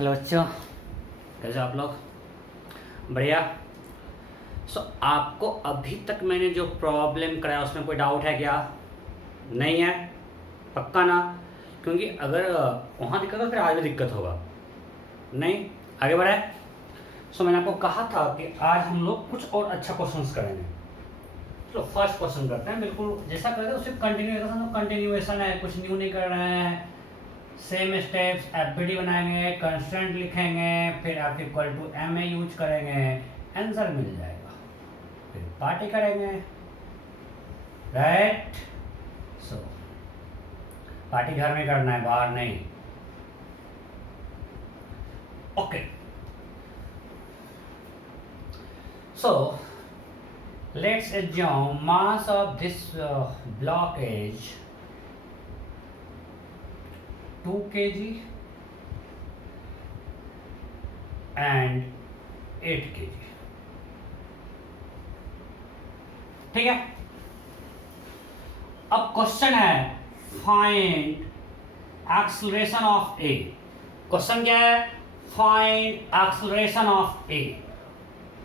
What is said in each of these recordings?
Hello बच्चों, कैसे आप लोग? बढ़िया। आपको अभी तक मैंने जो प्रॉब्लम कराया उसमें कोई डाउट है क्या? नहीं है? पक्का ना? क्योंकि अगर वहाँ दिक्कत हो फिर आज भी दिक्कत होगा। नहीं? आगे बढ़े। मैंने आपको कहा था कि आज हम लोग कुछ और अच्छा क्वेश्चंस करेंगे। चलो फर्स्ट क्वेश्चन करते हैं। बिल्कुल जैसा करते हैं उससे कंटिन्यूएशन है, कुछ न्यू नहीं कर रहे हैं। सेम स्टेप्स, एफबीडी बनाएंगे, कंस्टेंट लिखेंगे, फिर आप equal to M A use करेंगे, आंसर मिल जाएगा, फिर पार्टी करेंगे। राइट? पार्टी घर में करना है, बाहर नहीं। Okay, let's assume mass of this block is 2 kg and 8 kg। ठीक है। अब क्वेश्चन है find acceleration of A. Question क्या है? Find acceleration of A.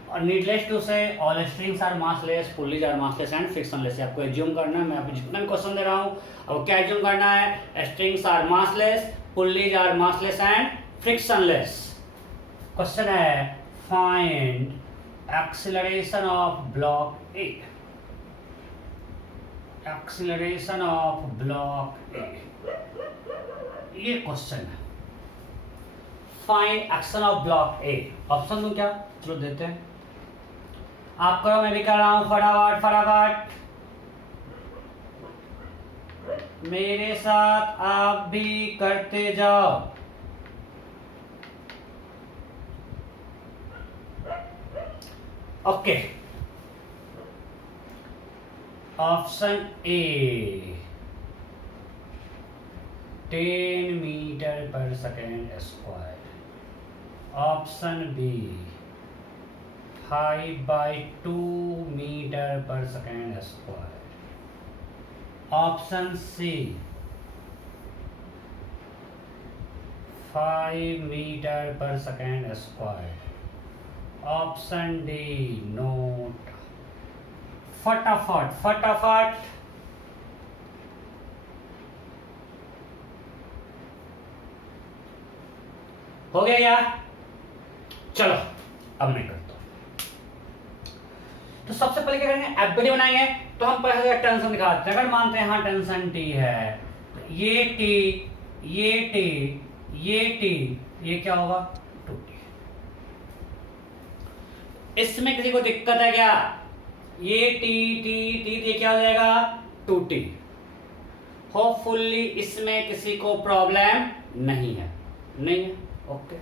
और needless to say all strings are massless, pulleys are massless and frictionless. आपको assume करना है, मैं आपको जितना भी क्वेश्चन दे रहा हूँ अब क्या एज्यूम करना है? Strings are massless, pulleys are massless and frictionless. Question है find acceleration of block A. Acceleration of block A, ये क्वेश्चन है। Find action of block A. Option दूं क्या? चलो देते हैं। आप करो, मैं भी कर रहा हूं। फटाफट फटाफट मेरे साथ आप भी करते जाओ। ओके, ऑप्शन ए 10 मीटर पर second square. Option B 5/2 metre पर second square. Option C 5 metre पर second square. Option D NOTA. फटाफट फटाफट हो गया यार? चलो अब मैं करता हूं। तो सबसे पहले क्या करेंगे? एफबीडी बनाएंगे। तो हम पहले टेंशन दिखाते हैं। अगर मानते हैं हाँ टेंशन टी है, ये टी, ये टी, ये टी, ये क्या होगा? 2t। इसमें किसी को दिक्कत है क्या? ये टी टी टी, ये क्या हो जाएगा? 2t। होपफुली इसमें किसी को प्रॉब्लम नहीं है। नहीं है? ओके।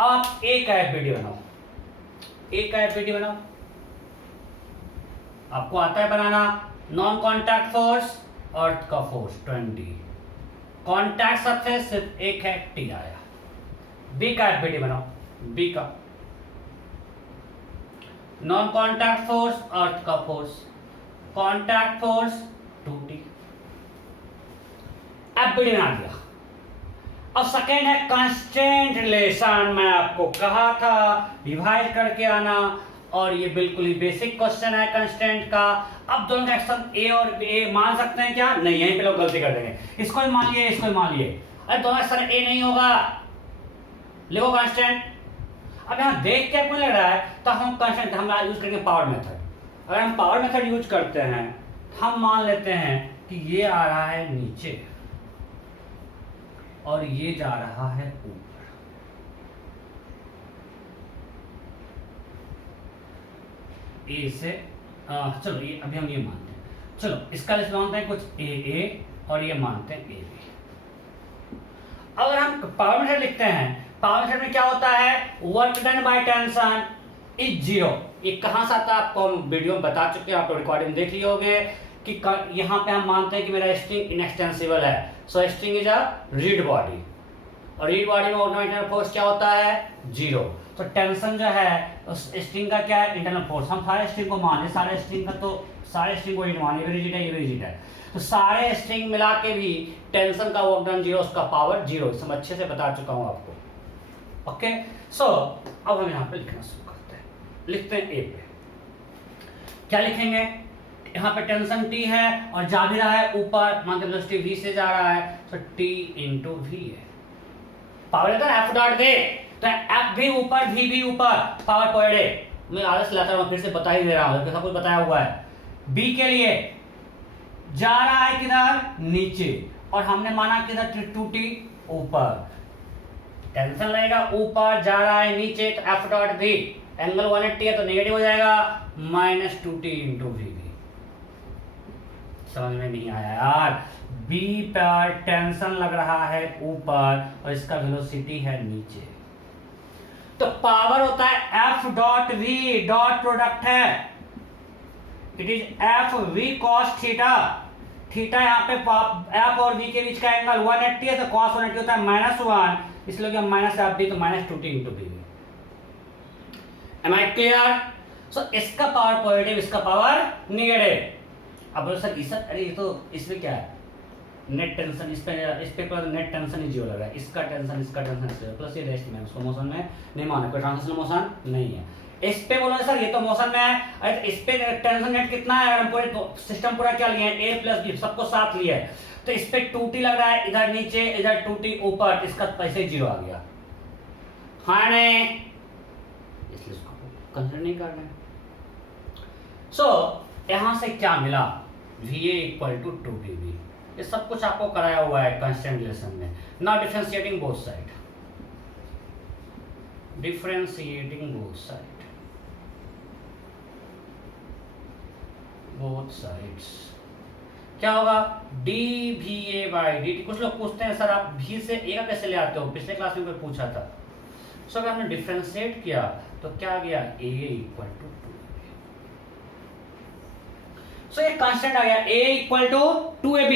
आप ए का एफबीडी बनाओ। ए का एफबीडी बनाओ। आपको आता है बनाना। नॉन कॉन्टैक्ट फोर्स, अर्थ का फोर्स 20, कॉन्टैक्ट सरफेस सिर्फ एक है, टी आया। बी का एफबीडी बनाओ। बी का नॉन कॉन्टैक्ट फोर्स, अर्थ का force, contact force 2t। FBD बना दिया। अब सेकेंड है कांस्टेंट रिलेशन। मैं आपको कहा था डिवाइड करके आना, और ये बिल्कुल ही बेसिक क्वेश्चन है कांस्टेंट का। अब दोनों का एक्शन ए और ए मान सकते हैं क्या? नहीं, यहीं पे लोग गलती कर देंगे। इसको ही मान लिए, इसको ही मान लिए। अरे दोनों एक्शन ए नहीं होगा, लिखो कांस्टेंट। अब यहां देख के आपको लग रहा है तो हम कांस्टेंट हम यूज करेंगे पावर मेथड। अगर हम पावर मेथड यूज करते हैं हम मान लेते हैं कि ये आ रहा है नीचे और ये जा रहा है ऊपर। ए से चलो ये अभी हम ये मानते हैं। चलो इसका लिस्ट मानते हैं कुछ ए और ये मानते हैं ए बी। अगर हम पावर मेथड लिखते हैं, पावर मेथड में क्या होता है? Work done by tension is 0। ये कहां से आता है आपको हम वीडियो में बता चुके हैं, आप रिकॉर्डिंग देख लिए होंगे कि यहाँ पे हम मानते हैं कि मेरा स्ट्रिंग इनएक्सटेंसिबल है। सो string is a read body, और रीड बॉडी में इंटरनल फोर्स क्या होता है? 0। तो टेंशन जो है उस स्ट्रिंग का क्या है? Internal force. हम सारे स्ट्रिंग को मान लें, सारे स्ट्रिंग का तो सारे स्ट्रिंग को रीड मान, ये भी रिजिड है, ये भी रिजिड है। तो सारे स्ट्रिंग मिला के भी टेंशन का वर्क डन 0, उसका पावर 0। मैं अच्छे से बता चुका हूं आपको। ओके, सो अब हम यहाँ पे लिखना शुरू करते हैं। लिखते हैं ए पे, क्या लिखेंगे? यहाँ पे टेंशन T है और जा भी रहा है ऊपर, मान वेलोसिटी V से जा रहा है, तो T इंटू V है। पावर है F डॉट V, तो F भी ऊपर V भी ऊपर, पावर पर डे। मैं आलस लाता हूँ, फिर से बता ही दे रहा हूँ, सब कुछ बताया हुआ है। B के लिए जा रहा है किधर? नीचे, और हमने माना किधर? 2T ऊपर। टेंशन लगेगा ऊपर, जा रहा है नीचे, तो F डॉट V, एंगल 180 है तो नेगेटिव हो जाएगा, माइनस 2T इंटू V। समझ में नहीं आया यार? B पर टेंशन लग रहा है ऊपर और इसका वेलोसिटी है नीचे, तो पावर होता है F dot V, dot product है, it is F V cos theta. Theta यहाँ पे F और V के बीच का एंगल 180 है, तो cos 180 होता है -1, इसलिए कि माइनस F भी, तो minus 2T into V। Am I clear? So इसका पावर पॉजिटिव, इसका पावर नेगेटिव। अब सर इस, अरे ये तो इसमें क्या है? नेट टेंशन, इस पे पर नेट टेंशन ही जीरो लग रहा है, इसका टेंशन प्लस ये रेस्ट में, उसको मोशन में नहीं माना, कोई ट्रांजिशन मोशन नहीं है। इस पे बोलो सर ये तो मोशन में है, अरे इस पे टेंशन नेट कितना है? अगर हम पूरे सिस्टम पूरा क्या लिए हैं? A प्लस B सबको साथ लिया है, तो इस पे 2T लग रहा है, इधर नीचे, इधर 2T ऊपर, इसका पैसे जीरो आ गया। हाँ नहीं, इसलिए इसको कंसिडर नहीं कर रहे हैं। सो यहां से क्या मिला? VA equal to 2TB। ये सब कुछ आपको कराया हुआ है कांस्टेंट रिलेशन में। Now differentiating both side, differentiating both sides क्या होगा? dVA/dt। कुछ लोग पूछते हैं सर आप V से A का कैसे ले आते हो? पिछले क्लास में कोई पूछा था। सो अगर हमने डिफरेंशिएट किया तो क्या आ गया? A equal to 2। सो एक कांस्टेंट आ गया A इक्वल टू 2AB।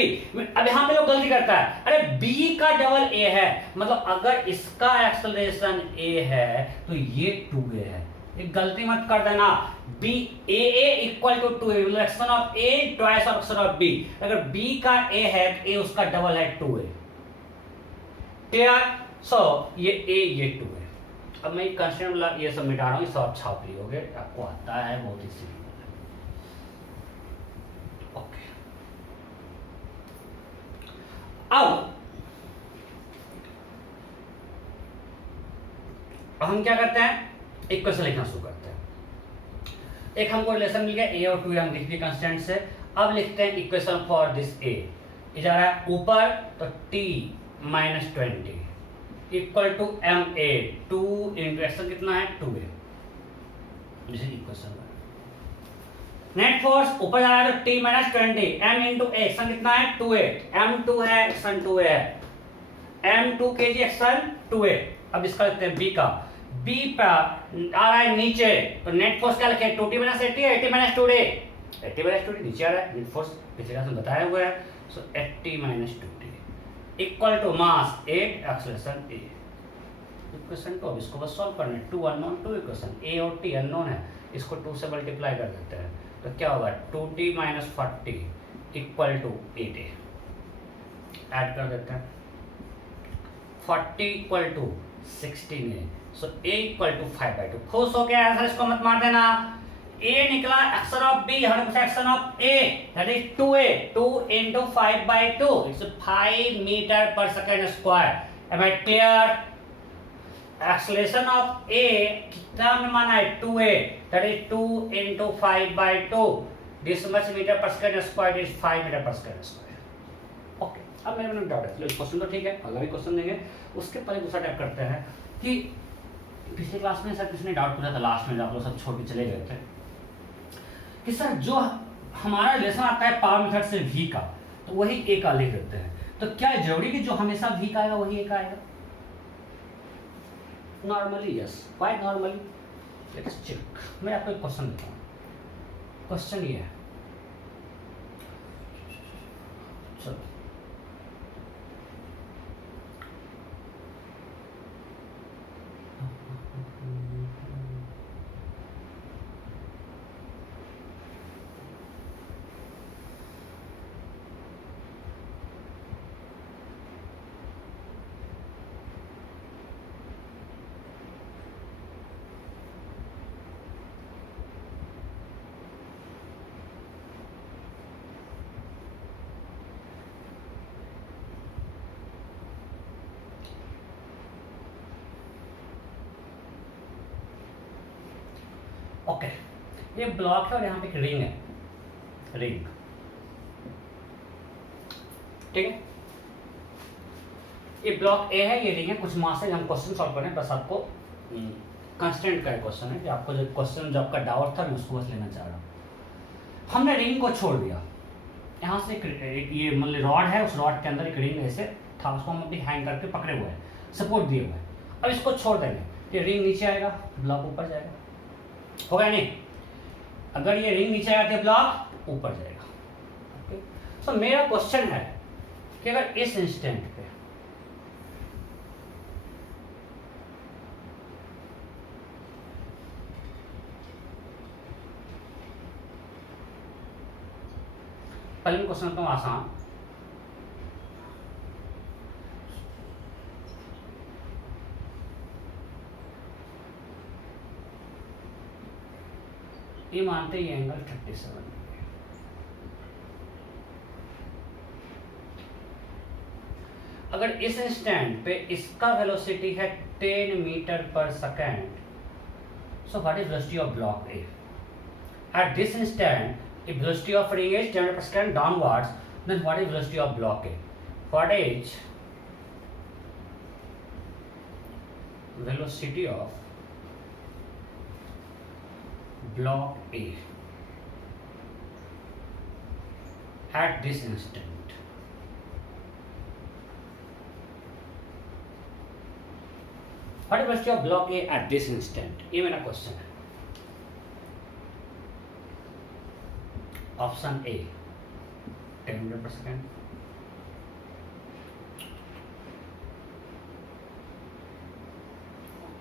अब यहां पे लोग गलती करता है, अरे B का डबल A है, मतलब अगर इसका एक्सेलरेशन A है तो ये 2A है। एक गलती मत कर देना, B AA equal to 2A, मतलब action of A twice of action of B। अगर B का A है तो A उसका डबल है 2A। क्लियर? सो ये A ये 2A। अब मैं कांस्टेंट ये सब मिटा रहा हूँ, ये सब छाप लियोगे, आपको आता है, बहुत ही सिंपल है। ओके, अब हम क्या करते हैं? इक्वेशन लिखना शुरू करते हैं। एक हमको रिलेशन मिल गया A और 2A, हम लिख दिए कांस्टेंट से। अब लिखते हैं इक्वेशन फॉर दिस A। ये जा रहा है ऊपर, तो T minus 20 equal to MA, 2 into action कितना है? 2A। This is equation. Net force ऊपर जा रहा है तो T minus 20, M into A, action कितना है? 2A, M2 है, एक्शन 2A है, M2 kg, एक्शन 2A। अब इसका लिखते हैं B का। B पर आ रहा है नीचे, तो नेट फोर्स क्या लिखे? 2T minus 80, 80 minus 2D, 80 minus 2D नीचे आ रहा है, नेट फोर्स पिछले क्लास में बताया हुआ है। So 80 minus 2D equal to mass 8, acceleration A। Equation 2, अब इसको बस सॉल्व करना है। 2 अननोन, 2 इक्वेशन, A और T अननोन है, इसको 2 से मल्टीप्लाई कर देते हैं, तो क्या होगा? 2T minus 40 equal to 8A। Add कर देते हैं, 40 equal to 16A, so A equal to 5/2। खुश हो गया आंसर, इसको मत मार देना। A निकला action of B, 100% action of A, that is 2A, 2 into 5/2, it's 5 metre per second square. Am I clear? Acceleration of A कितना में माना है? 2A, that is 2 into 5/2, this much metre per second square is 5 metre per second square. Okay, अब मेरे मन doubt है, question तो ठीक है, अगला भी क्वेश्चन देंगे, उसके पहले दूसरा टाइप करते हैं कि पिछले क्लास में सर किसने डाउट पूछा था लास्ट में, आप लोग सब छोड़ के चले गए थे, कि सर जो हमारा रिलेशन आता है पावर मेथड से V का, तो वही A का लिख देते हैं, तो क्या जरूरी कि जो हमेशा V का आएगा वही A का आएगा? Normally yes. Why normally? Let's check. मैं आपको एक क्वेश्चन देता हूँ। क्वेश्चन ये है, चलो ओके, ये ब्लॉक है और यहाँ पे एक रिंग है, रिंग, ठीक है। ये ब्लॉक ए है, ये रिंग है, कुछ मास से हम क्वेश्चन सॉल्व करें, बस आपको कंस्टेंट का क्वेश्चन है कि आपको जो क्वेश्चन जो आपका डाउट था मैं उसको बस लेना चाह रहा हूँ। हमने रिंग को छोड़ दिया, यहाँ से एक ये मतलब रॉड है, उस रॉड के अंदर एक रिंग ऐसे था, उसको हम अभी हैंग करके पकड़े हुए हैं, सपोर्ट दिए हुए हैं। अब इसको छोड़ देंगे, ये रिंग नीचे आएगा, ब्लॉक ऊपर जाएगा, होगा नहीं? अगर ये रिंग नीचे आएगा तो ब्लॉक ऊपर जाएगा। ओके, तो मेरा क्वेश्चन है कि अगर इस इंस्टेंट पे पहले क्वेश्चन तो आसान, ये मानते हैं ये एंगल 37 है। अगर इस इंस्टेंट पे इसका वेलोसिटी है 10 मीटर पर second, so what is velocity of block A? Eight this instant if velocity of ring is 10 per second downwards, then what is velocity of block A? What is velocity of block A at this instant? What is velocity of block A at this instant? ये मेरा question है। Option A 10 metre पर second,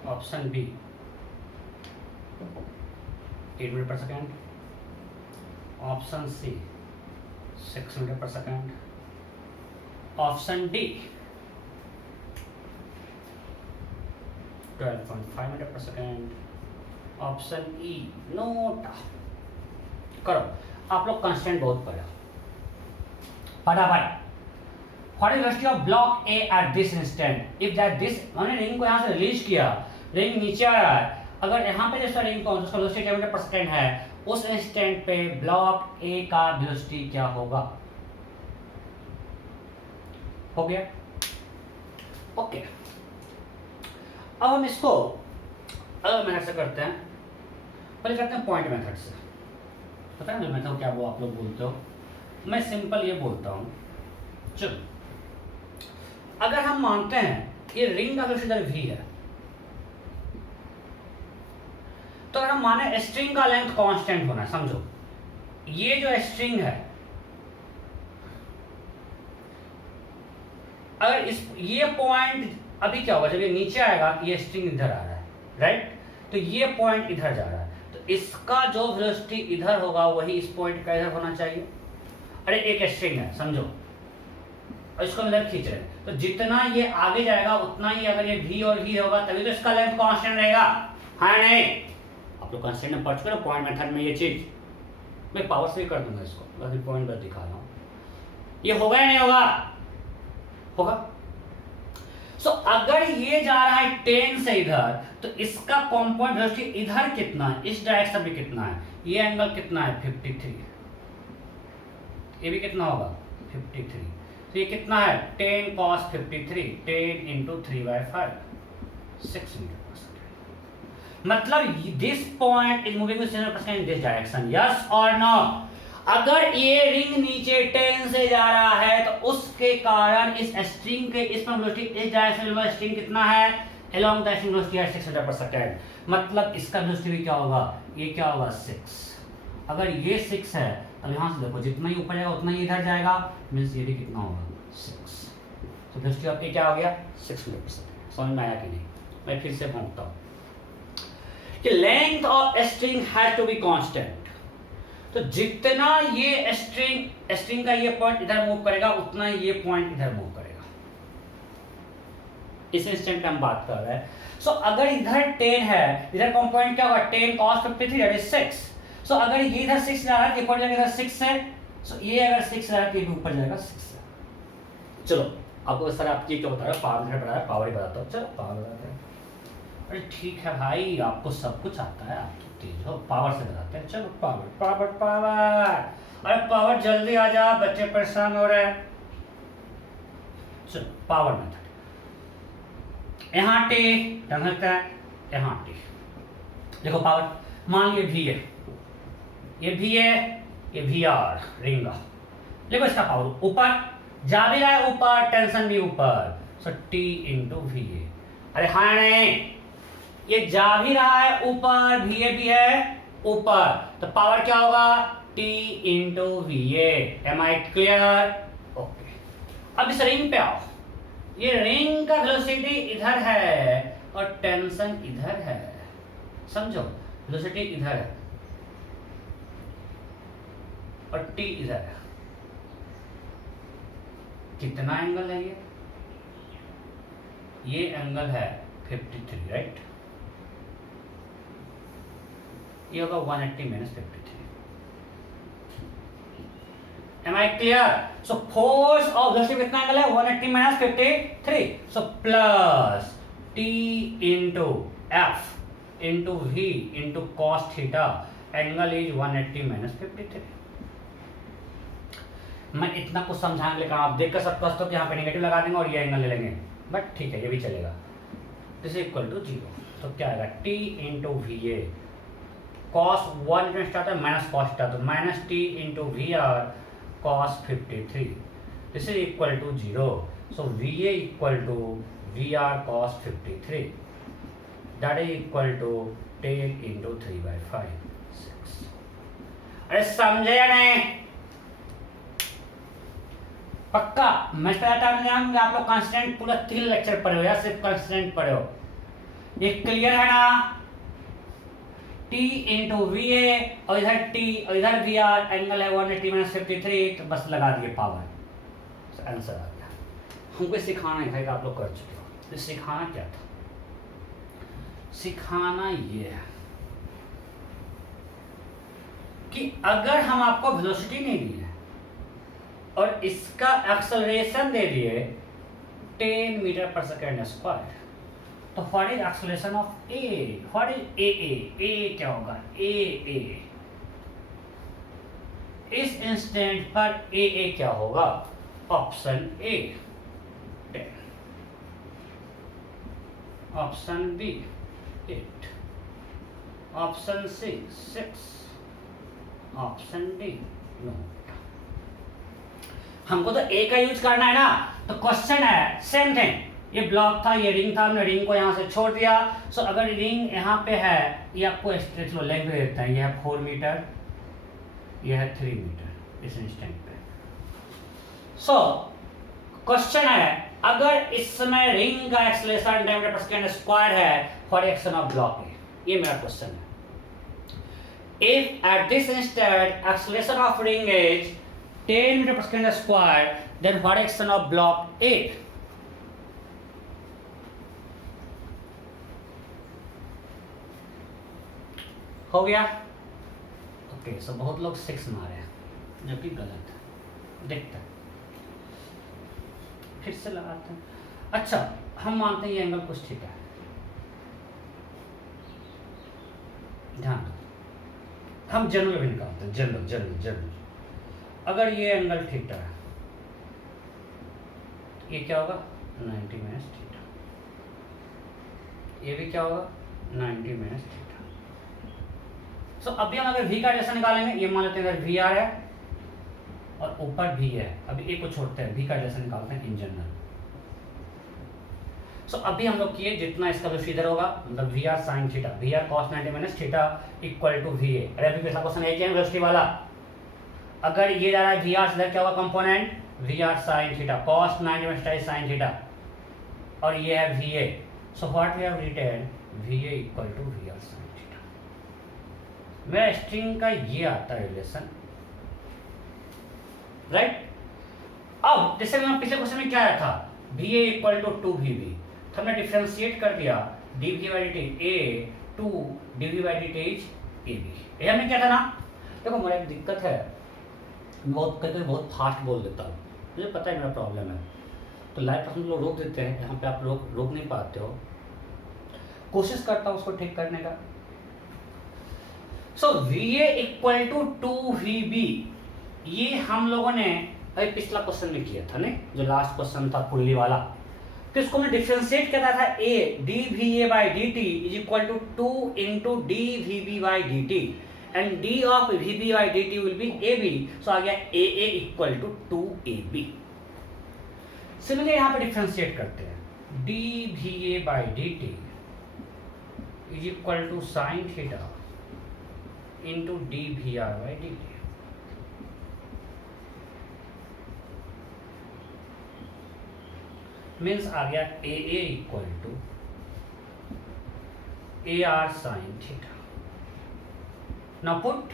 option B 8 metre पर second, option C 6 metre पर second, option D 12.5 metre पर second, option E note करो। आप लोग कांस्टेंट बहुत पढ़ा, फटाफट। What is velocity of block A eight this instant if that this, मैंने रिंग को यहाँ से रिलीज किया, रिंग नीचे आ रहा है, अगर यहाँ पे जैसा रिंग को उसका वेलोसिटी 10 मीटर पर सेकेंड है, उस इंस्टेंट पे ब्लॉक ए का वेलोसिटी क्या होगा? हो गया? ओके, अब हम इसको अलग मेथड से करते हैं। पहले करते हैं पॉइंट मेथड से। पता है मेथड क्या वो आप लोग बोलते हो, मैं सिंपल ये बोलता हूँ। चलो, अगर हम मानते हैं ये रिंग का वेलोसिटी इधर v है, तो अगर हम माने स्ट्रिंग का लेंथ कांस्टेंट होना है, समझो ये जो स्ट्रिंग है, अगर इस ये पॉइंट अभी क्या होगा, जब ये नीचे आएगा ये स्ट्रिंग इधर आ रहा है, राइट? तो ये पॉइंट इधर जा रहा है, तो इसका जो वेलोसिटी इधर होगा वही इस पॉइंट का इधर होना चाहिए। अरे एक स्ट्रिंग है समझो, और इसको इधर खींच रहे हैं, तो जितना ये आगे जाएगा उतना ही अगर ये v और v होगा तभी तो इसका लेंथ कांस्टेंट रहेगा, हाँ नहीं? आप लोग कांस्टेंट में पढ़ चुके ना पॉइंट मेथड में, ये चीज मैं पावर से ही कर दूंगा इसको, बस पॉइंट बस दिखा रहा हूँ। ये होगा या नहीं होगा? होगा। सो अगर ये जा रहा है 10 से इधर, तो इसका कंपाउंड वेलोसिटी इधर कितना है, इस डायरेक्शन में कितना है, ये एंगल कितना है 53, ये भी कितना होगा 53, तो ये कितना है 10 cos 53, 10 into 3/5, 6 मीटर पर सेकेंड। मतलब this point is moving with 7% in this direction, yes और नो? अगर ये रिंग नीचे 10 से जा रहा है तो उसके कारण इस स्ट्रिंग के इस पर वेलोसिटी इस डायरेक्शन में स्ट्रिंग कितना है, अलोंग द स्ट्रिंग वेलोसिटी है 6 मीटर पर सेकेंड। मतलब इसका वेलोसिटी भी क्या होगा, ये क्या होगा 6। अगर ये 6 है, अब यहाँ से देखो जितना ही ऊपर जाएगा उतना ही इधर जाएगा, मीन्स ये भी कितना होगा 6। तो वेलोसिटी आपकी क्या हो गया 6 मीटर पर सेकेंड। समझ में आया कि नहीं? मैं फिर से भूलता हूँ कि length of string has to be constant. तो जितना ये स्ट्रिंग का ये पॉइंट इधर मूव करेगा उतना ही ये पॉइंट इधर मूव करेगा। इस इंस्टेंट हम बात कर रहे हैं। सो अगर इधर 10 है, इधर कौन पॉइंट क्या होगा 10 cos 53 दैट इज 6। सो अगर ये इधर 6 जा रहा है, ये पॉइंट जाएगा इधर 6 से, सो ये अगर 6 जा रहा है तो ये भी ऊपर जाएगा 6 से। चलो आपको सर आप ये क्या बता रहा है, पावर मेथड बता रहा है, पावर ही बताता हूँ। चलो पावर बताते हैं। अरे ठीक है भाई, आपको सब कुछ आता है, आप तो तेज हो, पावर से बताते हैं। चलो पावर पावर पावर, अरे पावर जल्दी आ जा, बच्चे परेशान हो रहे हैं। चलो पावर मेथड, यहाँ टी ढंग लगता है, यहाँ टी। देखो पावर, मान लीजिए भी है, ये भी है, ये भी आर रिंगा। देखो इसका पावर ऊपर जा भी रहा है, ऊपर टेंशन भी ऊपर, so T into we A. अरे हाँ नहीं, ये जा भी रहा है ऊपर, वी ए भी है ऊपर, तो पावर क्या होगा, T into we A. Am I clear? Okay, अब इस रिंग पे आओ। ये रिंग का वेलोसिटी इधर है और टेंशन इधर है, समझो, वेलोसिटी इधर है और टी इधर है। कितना एंगल है ये एंगल है 53, राइट? ये होगा 180 minus 53। Am I clear? So force of velocity कितना एंगल है, 180 minus 53। So plus t into f into v into cos theta, angle is 180 minus 53। मैं इतना कुछ समझाने लेकर आप देख कर सब कस तो यहाँ पे नेगेटिव लगा देंगे और ये एंगल ले लेंगे, बट ठीक है ये भी चलेगा। दिस इक्वल टू 0, तो क्या आएगा, t into we A cos 1 start है माइनस कॉस स्टार्ट, तो minus T into we R cos 53। This is equal to 0, so V A equal to we R cos 53, that is equal to 10 into 3/5 6। अरे समझे या नहीं? पक्का मैं time जानूंगा, आप लोग कांस्टेंट पूरा 3 लेक्चर पढ़े हो या सिर्फ कांस्टेंट पढ़े हो? ये क्लियर है ना? t इंटू वी ए और इधर t और इधर वी आर, एंगल है 180 माइनस 53, तो बस लगा दिए पावर, तो आंसर आ गया। हमको सिखाना है, आप लोग कर चुके हो। तो सिखाना क्या था, सिखाना ये है कि अगर हम आपको वेलोसिटी नहीं दी है और इसका एक्सेलरेशन दे दिए 10 मीटर पर सेकेंड स्क्वायर, तो what is acceleration of A, what is A क्या होगा, ए इस इंस्टेंट पर ए क्या होगा, option A 10, option B 8, option C 6, option D no. हमको तो ए का यूज करना है ना, तो क्वेश्चन है सेम थिंग, ये ब्लॉक था, ये रिंग था, हमने रिंग को यहाँ से छोड़ दिया। सो अगर रिंग यहाँ पे है, ये आपको स्ट्रेच लो लेंथ देता है, ये है 4 मीटर, ये है 3 मीटर इस इंस्टेंट पे। सो क्वेश्चन है, अगर इस समय रिंग का एक्सेलरेशन 10 मीटर पर सेकेंड स्क्वायर है, व्हाट एक्शन ऑफ ब्लॉक है, ये मेरा क्वेश्चन है। If at this instant acceleration of ring is 10 metre पर second square, then what action of block A? हो गया? ओके, सो बहुत लोग 6 मारे हैं जो कि गलत है, देखते हैं फिर से लगाते हैं। अच्छा, हम मानते हैं ये एंगल कुछ ठीक है, ध्यान दो, हम जनरल भी निकालते हैं, जनरल अगर ये एंगल थीटा है, ये क्या होगा 90 माइनस थीटा, ये भी क्या होगा 90 माइनस थीटा। सो अभी हम अगर v का रिलेशन निकालेंगे, ये मान लेते हैं अगर वी आर है और ऊपर भी है, अभी ए को छोड़ते हैं, v का रिलेशन निकालते हैं इन जनरल। सो अभी हम लोग किए जितना इसका वेलोसिटी इधर होगा, मतलब V are sine theta, V R cos 90 minus theta equal to V A. अरे अभी पिछला क्वेश्चन है वेलोसिटी वाला, अगर ये जा रहा है वी आर से, इधर क्या होगा component, V are sine theta, cos 90 minus sine theta, और ये है V A. So what we have written, V A equal to we are sine theta. मेरा स्ट्रिंग का ये आता है रिलेशन, राइट? अब जैसे मैं पिछले क्वेश्चन में क्या आया था, V A equal to 2vb, तो हमने डिफरेंशिएट कर दिया dv by dt a to dv by dt ab। ये हमने क्या था ना, देखो मेरा एक दिक्कत है, बहुत कभी बहुत फास्ट बोल देता हूँ, मुझे पता है मेरा प्रॉब्लम है, तो लाइव क्लास में लोग रोक देते हैं, यहाँ पे आप लोग रोक नहीं पाते हो। कोशिश करता हूं उसको ठीक करने का। सो VA इक्वल टू 2VB, ये हम लोगों ने अभी पिछला क्वेश्चन में किया था नहीं, जो लास्ट क्वेश्चन था पुल्ली वाला। तो इसको मैं डिफरेंशिएट कर रहा था A dVA by dt is equal to 2 into dVB by dt and d of VB by dt will be AB, सो आ गया AA equal to 2AB। Similarly यहां पे डिफरेंशिएट करते हैं dVA by dt is equal to sin theta into dVR by dt। Means आ गया AA equal to AR sine theta. Now put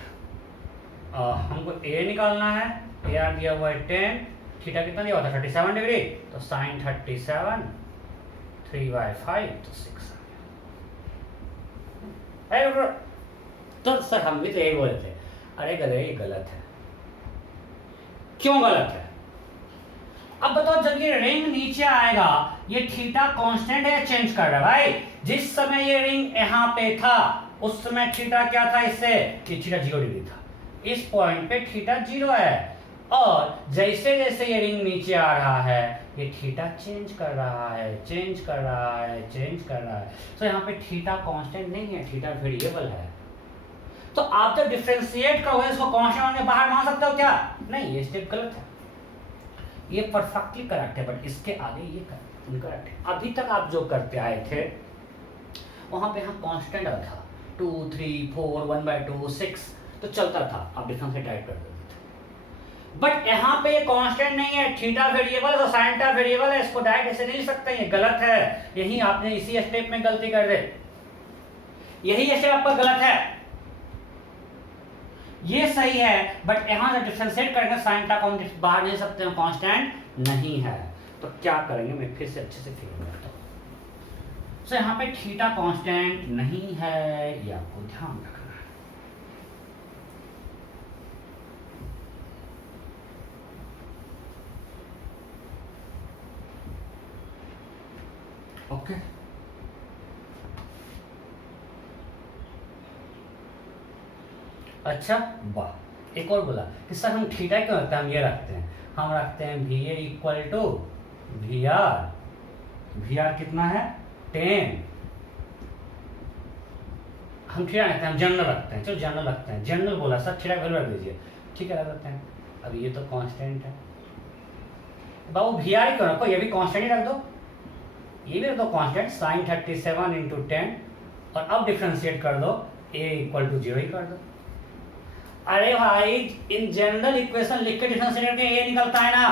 हमको A निकालना है, AR दिया हुआ है 10, थीटा कितना दिया हुआ था 37 डिग्री, तो साइन 37 3/5 तो 6 आ गया। तो सर हम भी तो यही बोले थे, अरे गले ये गलत है। क्यों गलत है? अब बताओ, जब ये रिंग नीचे आएगा ये थीटा कांस्टेंट है या चेंज कर रहा है? भाई जिस समय ये रिंग यहाँ पे था उस समय थीटा क्या था, इससे ये थीटा 0 डिग्री था, इस पॉइंट पे थीटा 0 है, और जैसे जैसे ये रिंग नीचे आ रहा है ये थीटा चेंज कर रहा है, चेंज कर रहा है, चेंज कर रहा है। तो यहाँ पे थीटा कांस्टेंट नहीं है, थीटा वेरिएबल है। तो आप जब डिफरेंशिएट करोगे इसको कांस्टेंट मान के बाहर मान सकते हो क्या? नहीं, ये स्टेप गलत है। ये परफेक्टली करेक्ट है, बट इसके आगे ये इनकरेक्ट है। अभी तक आप जो करते आए थे वहां पे हम कांस्टेंट आता था 2 3 4 1/2 6 तो चलता था, आप डिफरेंशिएट टाइप कर देते थे। बट यहाँ पे ये कांस्टेंट नहीं है, थीटा वेरिएबल है तो साइन थीटा वेरिएबल है, इसको डायरेक्ट ऐसे नहीं लिख सकते, ये गलत है। यही आपने इसी स्टेप में गलती कर दे, यही स्टेप आपका गलत है। ये सही है, बट यहां से डिफरेंशिएट करके साइन थीटा को हम बाहर नहीं सकते हैं, कांस्टेंट नहीं है। तो क्या करेंगे, मैं फिर से अच्छे से फिगर करता हूं। सो यहां पे थीटा कांस्टेंट नहीं है, ये आपको ध्यान रखना है। ओके अच्छा, वाह, एक और बोला कि सर हम थीटा क्यों रखते हैं, हम ये रखते हैं, हम रखते हैं VA equal to VR। VR कितना है 10, हम थीटा रखते हैं, हम जनरल रखते हैं, चलो जनरल रखते हैं, जनरल बोला सर थीटा वैल्यू रख दीजिए, ठीक है रख देते हैं। अब ये तो कांस्टेंट है बाबू, VR ही क्यों रखो, ये भी कांस्टेंट ही रख दो, ये भी रख दो कांस्टेंट, साइन 37 इंटू 10, और अब डिफरेंशिएट कर दो, A इक्वल टू 0 ही कर दो। अरे भाई इन जनरल इक्वेशन लिख के डिफरेंशिएट करके ये निकलता है ना।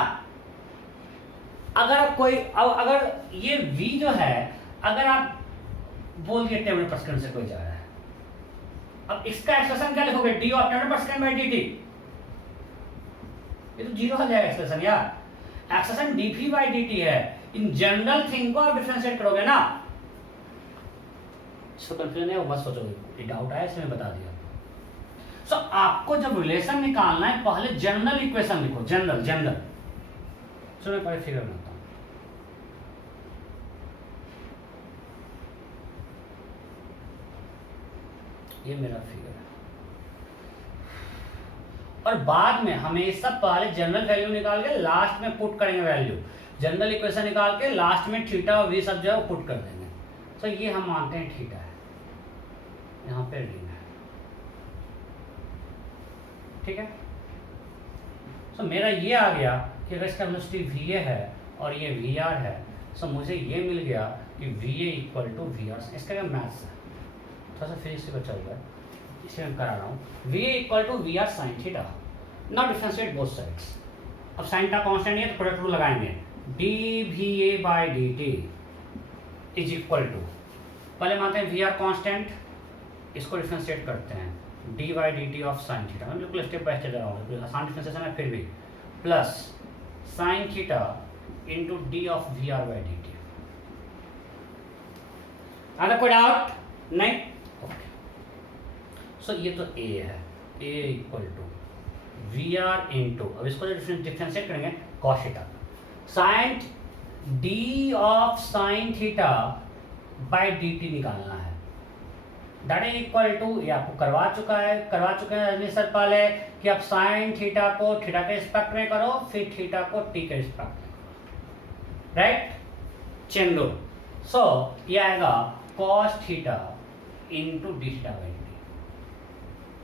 अगर कोई अगर ये V जो है, अगर आप बोल दिए 10% से कोई जा रहा है, अब इसका एक्सप्रेशन क्या लिखोगे, d ऑफ 10% बाय dt, ये तो 0 हो जाएगा एक्सप्रेशन यार। एक्सप्रेशन dv बाय dt है, इन जनरल थिंग को आप डिफरेंशिएट करोगे ना। इसको कंफ्यूजन है वो मत सोचोगे, डाउट आया इसमें बता दिया। सो आपको जब रिलेशन निकालना है पहले जनरल इक्वेशन लिखो, जनरल जनरल। सो मैं पहले फिगर बनाता हूं, ये मेरा फिगर है, और बाद में हमेशा पहले जनरल वैल्यू निकाल के लास्ट में पुट करेंगे वैल्यू, जनरल इक्वेशन निकाल के लास्ट में थीटा और वी सब जो है वो पुट कर देंगे। सो ये हम मानते हैं थीटा है, यहाँ पे रिंग है, ठीक है। सो मेरा ये आ गया कि अगर इसका वेलोसिटी VA है और ये VR है, सो मुझे ये मिल गया कि VA इक्वल टू VR। इसका क्या मैथ्स है, थोड़ा सा फिजिक्स का चल रहा है, इसलिए मैं करा रहा हूँ। VA equal to VR sine theta, now differentiate both sides. अब साइन थीटा कांस्टेंट है तो प्रोडक्ट रूल लगाएंगे, dVA by dt is equal to, पहले मानते हैं VR कांस्टेंट, इसको डिफरेंशिएट करते हैं d by dt of sine theta. मैं बिल्कुल स्टेप बाय स्टेप जा रहा हूँ, आसान डिफरेंशिएशन है फिर भी, plus sine theta into d of VR by dt। आगे कोई डाउट नहीं? ओके, सो ये तो A है, A equal to VR into, अब इसको डिफरेंशिएट करेंगे cos theta, sine d of sine theta by D T निकालना है। दैट इज इक्वल टू, ये आपको करवा चुके हैं रजनी सर पहले कि आप साइन थीटा को थीटा के रिस्पेक्ट में करो, फिर थीटा को टी के रिस्पेक्ट में करो, राइट, चेन रूल। सो ये आएगा cos theta into D theta by D,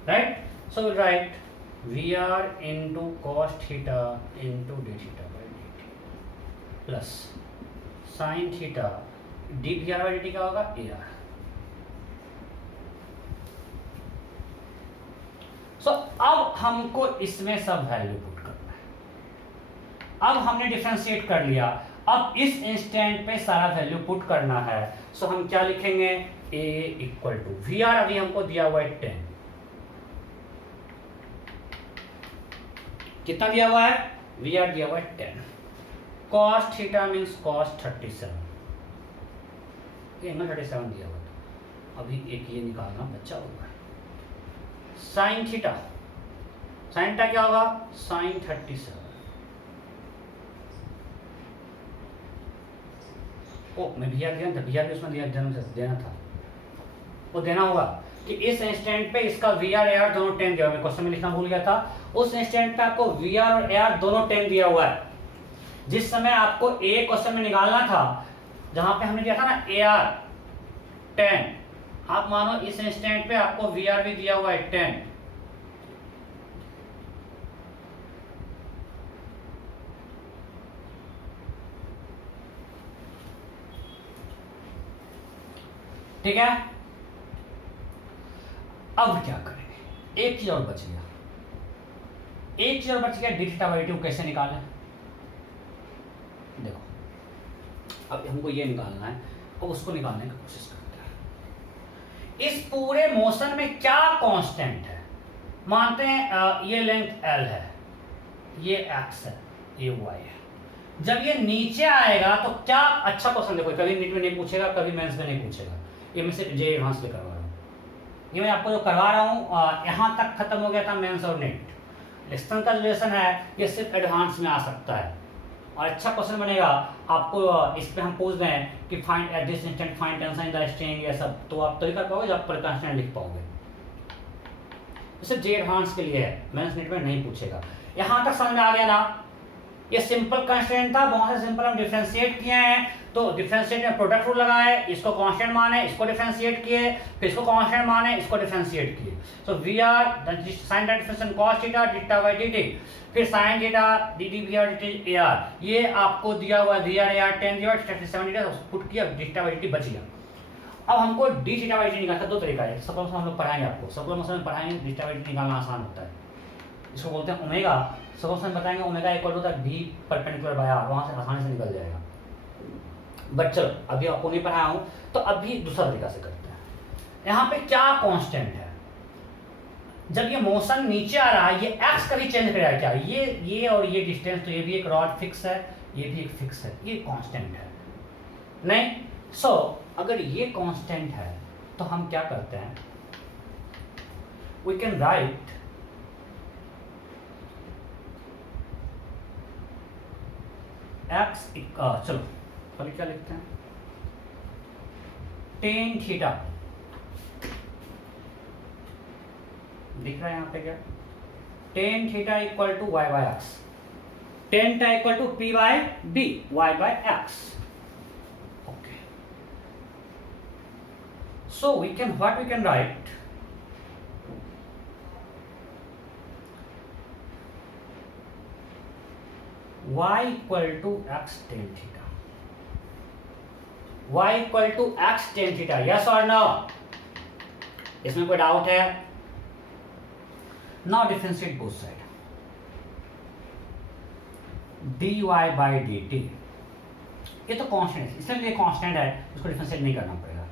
right. So will write V R into cos theta into D theta by D T plus sine theta D V R by D T क्या होगा, A R. सो अब हमको इसमें सब value put करना है। अब हमने डिफरेंशिएट कर लिया, अब इस इंस्टेंट पे सारा वैल्यू पुट करना है। सो हम क्या लिखेंगे, a equal to we R अभी हमको दिया हुआ है 10, कितना दिया हुआ है, वी आर दिया हुआ है 10, cos थीटा मीन्स cos 37, ये एंगल 37 दिया हुआ था, अभी एक ये निकालना बचा हुआ है। साइन थीटा क्या होगा, साइन 37, ओ मैं वी आर दिया था, वी आर भी उसमें देना था, वो देना होगा कि इस इंस्टेंट पे इसका वी आर ए आर दोनों 10 दिया हुआ है, मैं क्वेश्चन में लिखना भूल गया था। उस इंस्टेंट पे आपको वी आर और ए आर दोनों 10 दिया हुआ है। जिस समय आपको ए क्वेश्चन में निकालना था, जहां पे हमने दिया था ना ए आर 10, आप मानो इस इंस्टेंट पे आपको वी आर भी दिया हुआ है 10, ठीक है। अब क्या करेंगे, एक चीज और बच गया, डी थीटा बाई डी कैसे निकालें। देखो अब हमको ये निकालना है, अब उसको निकालने की कोशिश करते हैं। इस पूरे मोशन में क्या कांस्टेंट है, मानते हैं ये लेंथ एल है, ये एक्स है, ये वाई है। जब ये नीचे आएगा तो क्या, अच्छा क्वेश्चन देखो, कभी नीट में नहीं पूछेगा, कभी मेंस में नहीं पूछेगा, ये मैं सिर्फ जे एडवांस पे करवा रहा हूँ। ये मैं आपको जो करवा रहा हूँ यहाँ तक खत्म हो गया था मेंस और नेट। एक्सटर्नल का जो लेसन है ये सिर्फ एडवांस में आ सकता है, और अच्छा क्वेश्चन बनेगा आपको। इस पे हम पूछ रहे हैं कि find at this instant find tension in the string, ये सब तो आप तभी कर पाओगे जब पर कांस्टेंट लिख पाओगे। सिर्फ जे एडवांस के लिए है, मेंस नेट में नहीं पूछेगा। यहाँ तक समझ में आ गया ना, ये सिंपल कांस्टेंट था, बहुत से सिंपल हम डिफरेंशिएट किए हैं। तो डिफरेंशिएट में प्रोडक्ट रूल लगाए, इसको कांस्टेंट माने, इसको डिफरेंशिएट किए, फिर इसको कांस्टेंट माने, इसको डिफरेंशिएट किए। So V are sine that difference cos theta theta by dt, फिर sine theta dt V R dt A R, ये आपको दिया हुआ वी आर ए आर 10 दिया हुआ 37 थीटा पुट किया, थीटा बाई dt बच गया। अब हमको डी थीटा बाई dt निकालना, दो तरीका है, सब हम लोग पढ़ाएंगे आपको, सब लोग में पढ़ाएंगे, थीटा बाई dt निकालना आसान होता है, इसको बोलते हैं ओमेगा। सब बताएंगे omega equal to the v perpendicular by r, वहां से आसानी से निकल जाएगा। बट चलो अभी आपको नहीं पढ़ाया हूं, तो अभी दूसरा तरीका से करते हैं। यहाँ पे क्या कांस्टेंट है, जब ये मोशन नीचे आ रहा है, ये एक्स कभी चेंज करेगा क्या, ये और ये डिस्टेंस, तो ये भी एक रॉड फिक्स है, ये भी एक फिक्स है, ये कांस्टेंट है नहीं। सो अगर ये कांस्टेंट है तो हम क्या करते हैं, वी कैन राइट एक्स, चलो पहले क्या लिखते हैं, टेन थीटा, दिख रहा है यहाँ पे क्या, tan theta equal to Y by X, tan theta equal to P by B, Y by X. Okay, so we can what we can write, y equal to x tan theta, y equal to x tan theta, yes और no, इसमें कोई doubt है। Now differentiate both side, dy by dt, ये तो constant है, इसलिए ये constant है, इसको डिफरेंशिएट नहीं करना पड़ेगा।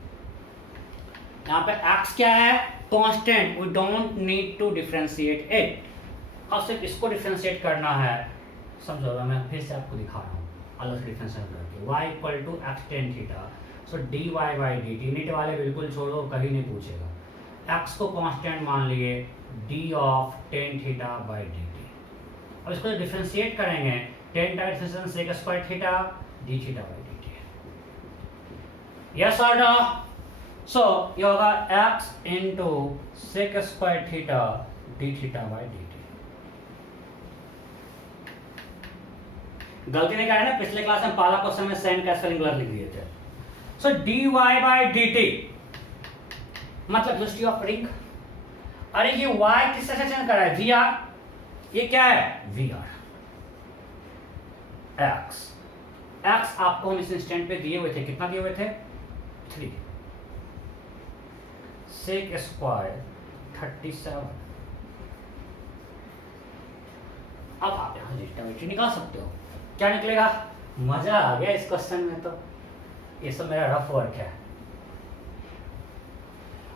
यहाँ पे x क्या है, constant, we don't need to differentiate it, अब सिर्फ इसको डिफरेंशिएट करना है। समझो, मैं फिर से आपको दिखा रहा हूँ अलग से डिफरेंशिएट करके, y equal to x tan theta, so dy by dt, NEET वाले बिल्कुल छोड़ो, कभी नहीं पूछेगा। x को कांस्टेंट मान लिए, d of tan theta by dt। अब इसको डिफरेंशिएट करेंगे, tan theta differentiation sec square theta D theta by dt। Yes और नो? सो ये होगा x into sec square theta D theta by D T. गलती नहीं करा ना, पिछले क्लास में पहला क्वेश्चन में सेन का स्पेलिंग गलत लिख दिए थे। So D Y by D T मतलब वेलोसिटी ऑफ रिंग। अरे ये y किससे चेंज कर रहा है? V R. ये क्या है? V are. x आपको हम इस इंस्टेंट पे दिए हुए थे, कितना दिए हुए थे? 3 सेक स्क्वायर 37। अब आप यहां डिस्टर्बिलिटी निकाल सकते हो। क्या निकलेगा? मजा आ गया इस क्वेश्चन में। तो ये सब मेरा रफ वर्क है।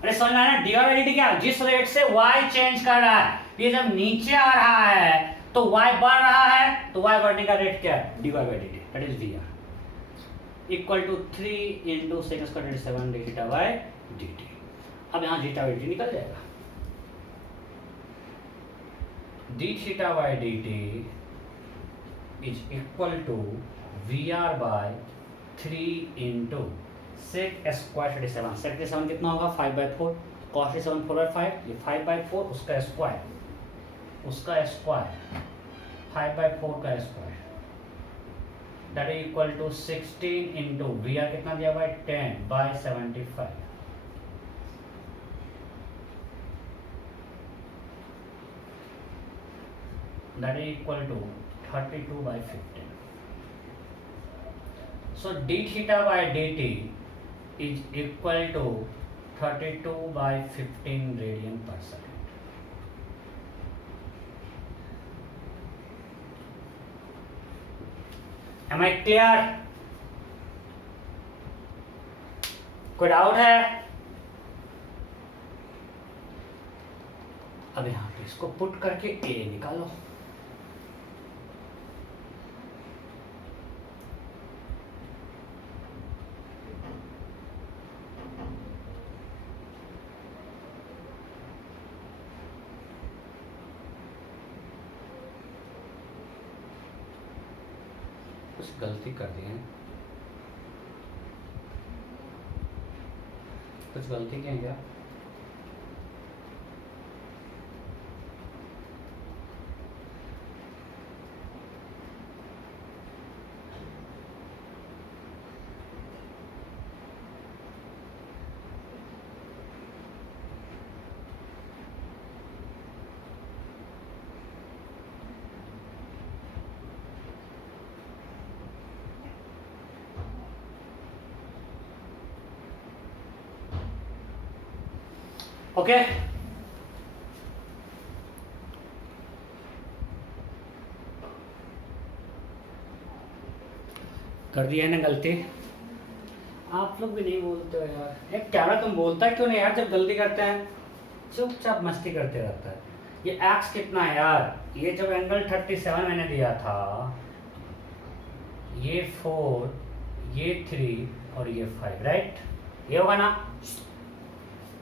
अरे समझ में आया ना? डी क्या? जिस रेट से y चेंज कर रहा है, ये जब नीचे आ रहा है तो y बढ़ रहा है, तो y बढ़ने का रेट क्या है? dy by D T, that is vr equal to 3 into sec square 37 D theta by D T. अब यहाँ थीटा बाई डी निकल जाएगा। D theta by D T is equal to we R by 3 into sec square 37। Sec 37 कितना होगा? 5/4। Cos 37 4/5, ये 5/4 उसका square 5/4 का square, that is equal to 16 into we r कितना दिया हुआ है? 10/75। That is equal to 32/15। So d theta by D T is equal to 32/15 radian per second. Am I clear? कोई डाउट है? अब यहां पे इसको पुट करके ए निकालो। कुछ गलती कर दी है, कुछ गलती की है क्या? ओके कर दिया है ना गलती? आप लोग भी नहीं बोलते हो यार। एक कैमरा तुम बोलता है क्यों नहीं यार? जब गलती करते हैं चुपचाप मस्ती करते रहता है। ये एक्स कितना है यार? ये जब एंगल 37 मैंने दिया था, ये 4, ये 3 और ये 5, राइट? ये होगा ना?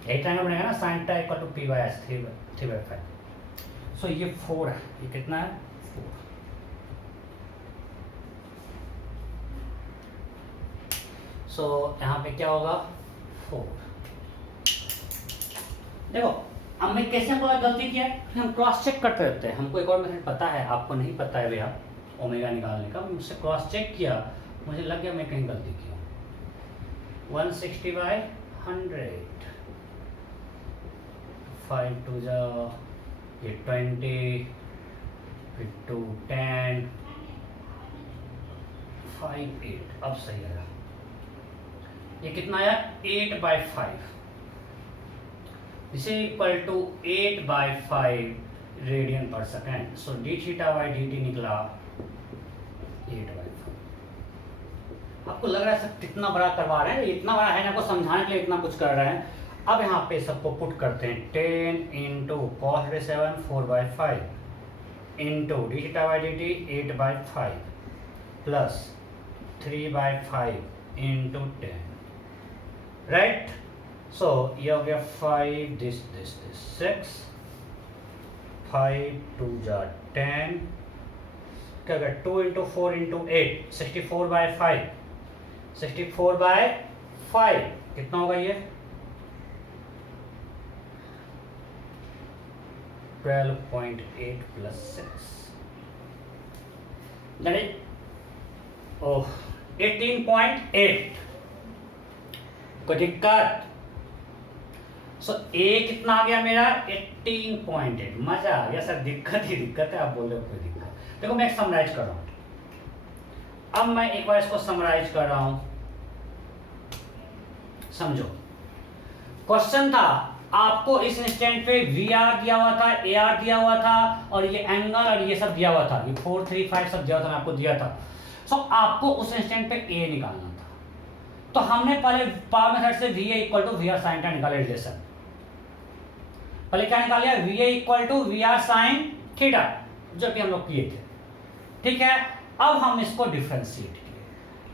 यही ट्रायंगल बनेगा ना? Sine theta equal to p by s 3/5। So ये 4 है। ये कितना है? 4। सो यहाँ पे क्या होगा? 4। देखो अब मैं कैसे बोला गलती किया है? हम क्रॉस चेक करते रहते हैं। हमको एक और मेथड पता है, आपको नहीं पता है भैया, ओमेगा निकालने का। मुझसे क्रॉस चेक किया, मुझे लग गया मैं कहीं गलती की हूँ। 160/100, 5 2 जा ये 20, फिर 2 10, 5 8। अब सही आया। ये कितना आया? 8/5। इसे equal to 8/5 radian per second. So d theta by D T निकला 8/5। आपको लग रहा है सर कितना बड़ा करवा रहे हैं? इतना बड़ा है ना, आपको समझाने के लिए इतना कुछ कर रहे हैं। अब यहाँ पे सबको पुट करते हैं। 10 into cos 7 4/5 into D theta by D T 8/5 plus 3/5 into 10, right? So ये हो गया 5 दिस 6, 5 2 जा 10, क्या गया? 2 इंटू 4 इंटू 8 64/5, 64/5 5 कितना होगा ये 12.8 प्लस 6 दैट इज 18.8। कोई दिक्कत? सो ए कितना आ गया मेरा 18.8। मजा आ गया सर, दिक्कत ही दिक्कत है, आप बोल रहे हो कोई दिक्कत। देखो मैं समराइज कर रहा हूं, अब मैं एक बार इसको समराइज कर रहा हूं, समझो। क्वेश्चन था आपको इस इंस्टेंट पे वी आर दिया हुआ था, ए आर दिया हुआ था, और ये एंगल और ये सब दिया हुआ था, ये 4 3 5 सब दिया हुआ था, मैं आपको दिया था। सो आपको उस इंस्टेंट पे ए निकालना था, तो हमने पहले पावर मेथड से v A equal to we are sine theta निकाला रिलेशन। पहले क्या निकाल लिया, v A equal to we are sine theta, जो कि हम लोग किए थे, ठीक है। अब हम इसको डिफरेंशिएट किए।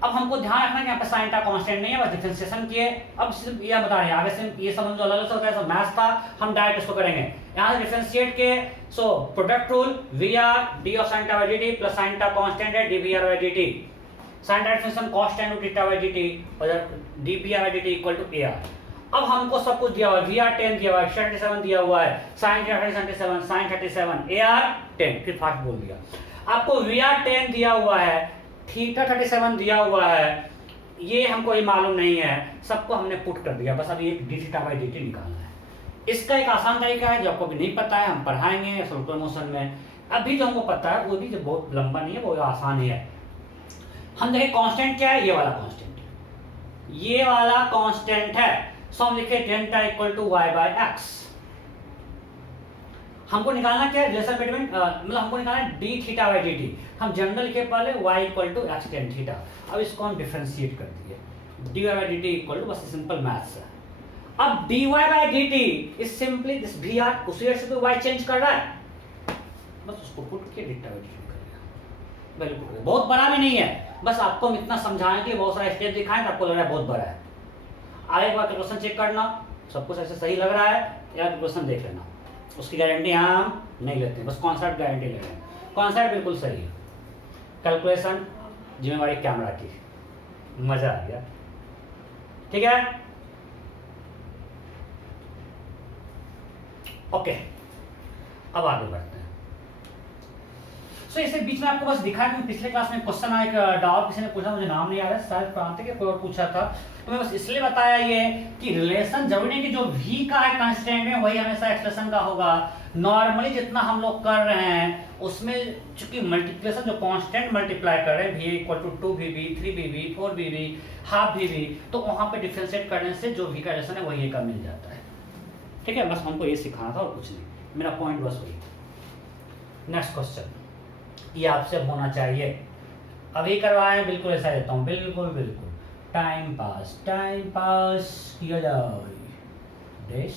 अब हमको ध्यान रखना कि यहाँ पे साइन था कांस्टेंट नहीं है, बस डिफरेंशिएशन किए। अब सिर्फ ये बता रहे हैं, आगे से ये समझ जो अलग अलग होता है, सब मैथ्स था, हम डायरेक्ट इसको करेंगे। यहाँ से डिफरेंशिएट किए, so product rule V R D of sine theta by D T plus sine theta constant है D V R by D T, sine differentiation cos tan theta by D T और D P R by D T equal to A R. अब हमको सब कुछ दिया हुआ है, V are 10 दिया हुआ है, 77 दिया हुआ है, साइन 37 साइन 37 ए आर 10, फिर फास्ट बोल दिया। आपको वी आर 10 दिया हुआ है, थीटा 37 दिया हुआ है, ये हमको ये मालूम नहीं है, सबको हमने पुट कर दिया, बस अब ये D theta by D T निकालना है। इसका एक आसान तरीका है जो आपको भी नहीं पता है, हम पढ़ाएंगे सर्कुलर मोशन में। अभी जो हमको पता है वो भी जो बहुत लंबा नहीं है, वो आसान ही है। हम देखें कांस्टेंट क्या है, ये वाला कांस्टेंट, ये वाला कांस्टेंट है। सो हम लिखे delta equal to Y by x. हमको निकालना क्या है, रिलेशन बिटवीन, मतलब हमको निकालना है d theta by D t. हम जनरल लिखे पहले y equal to x tan theta. अब इसको हम डिफरेंशिएट कर दिए, d y by D T equal to, बस सिंपल मैथ्स है। अब d y by D T is simply this v r, उसी से तो y चेंज कर रहा है, बस उसको पुट के थीटा बाय डी टी कर दिया। बिल्कुल बहुत बड़ा भी नहीं है, बस आपको हम इतना समझाने के लिए बहुत सारा स्टेप दिखाएं तो आपको लग रहा है बहुत बड़ा है। आगे बार क्वेश्चन चेक करना, सब कुछ ऐसे सही लग रहा है या क्वेश्चन देख लेना, उसकी गारंटी हम नहीं लेते, बस कॉन्सेप्ट गारंटी ले रहे हैं। कॉन्सेप्ट बिल्कुल सही है, कैलकुलेशन जिम्मेवारी कैमरा की, मजा आ गया, ठीक है। ओके, अब आगे बढ़ते हैं। सो इसे बीच में आपको बस दिखाया कि पिछले क्लास में क्वेश्चन आया, एक डाउट किसी ने पूछा, मुझे नाम नहीं आ रहा है, शायद प्रांत के कोई और पूछा था, तो मैं बस इसलिए बताया ये कि रिलेशन जरूरी नहीं कि जो v का है कांस्टेंट में वही हमेशा एक्सप्रेशन का होगा। नॉर्मली जितना हम लोग कर रहे हैं उसमें चूंकि मल्टीप्लिकेशन जो कांस्टेंट मल्टीप्लाई कर रहे हैं, v equal to 2vv 3vv 4vv half vv, तो वहां पे डिफरेंशिएट करने से जो v का रिलेशन है वही का मिल जाता है, ठीक है। बस हमको ये सिखाना था और कुछ नहीं, मेरा पॉइंट बस वही। नेक्स्ट क्वेश्चन, ये आपसे होना चाहिए, अभी करवाएं, बिल्कुल ऐसा देता हूँ, बिल्कुल बिल्कुल टाइम पास किया जाए। डिश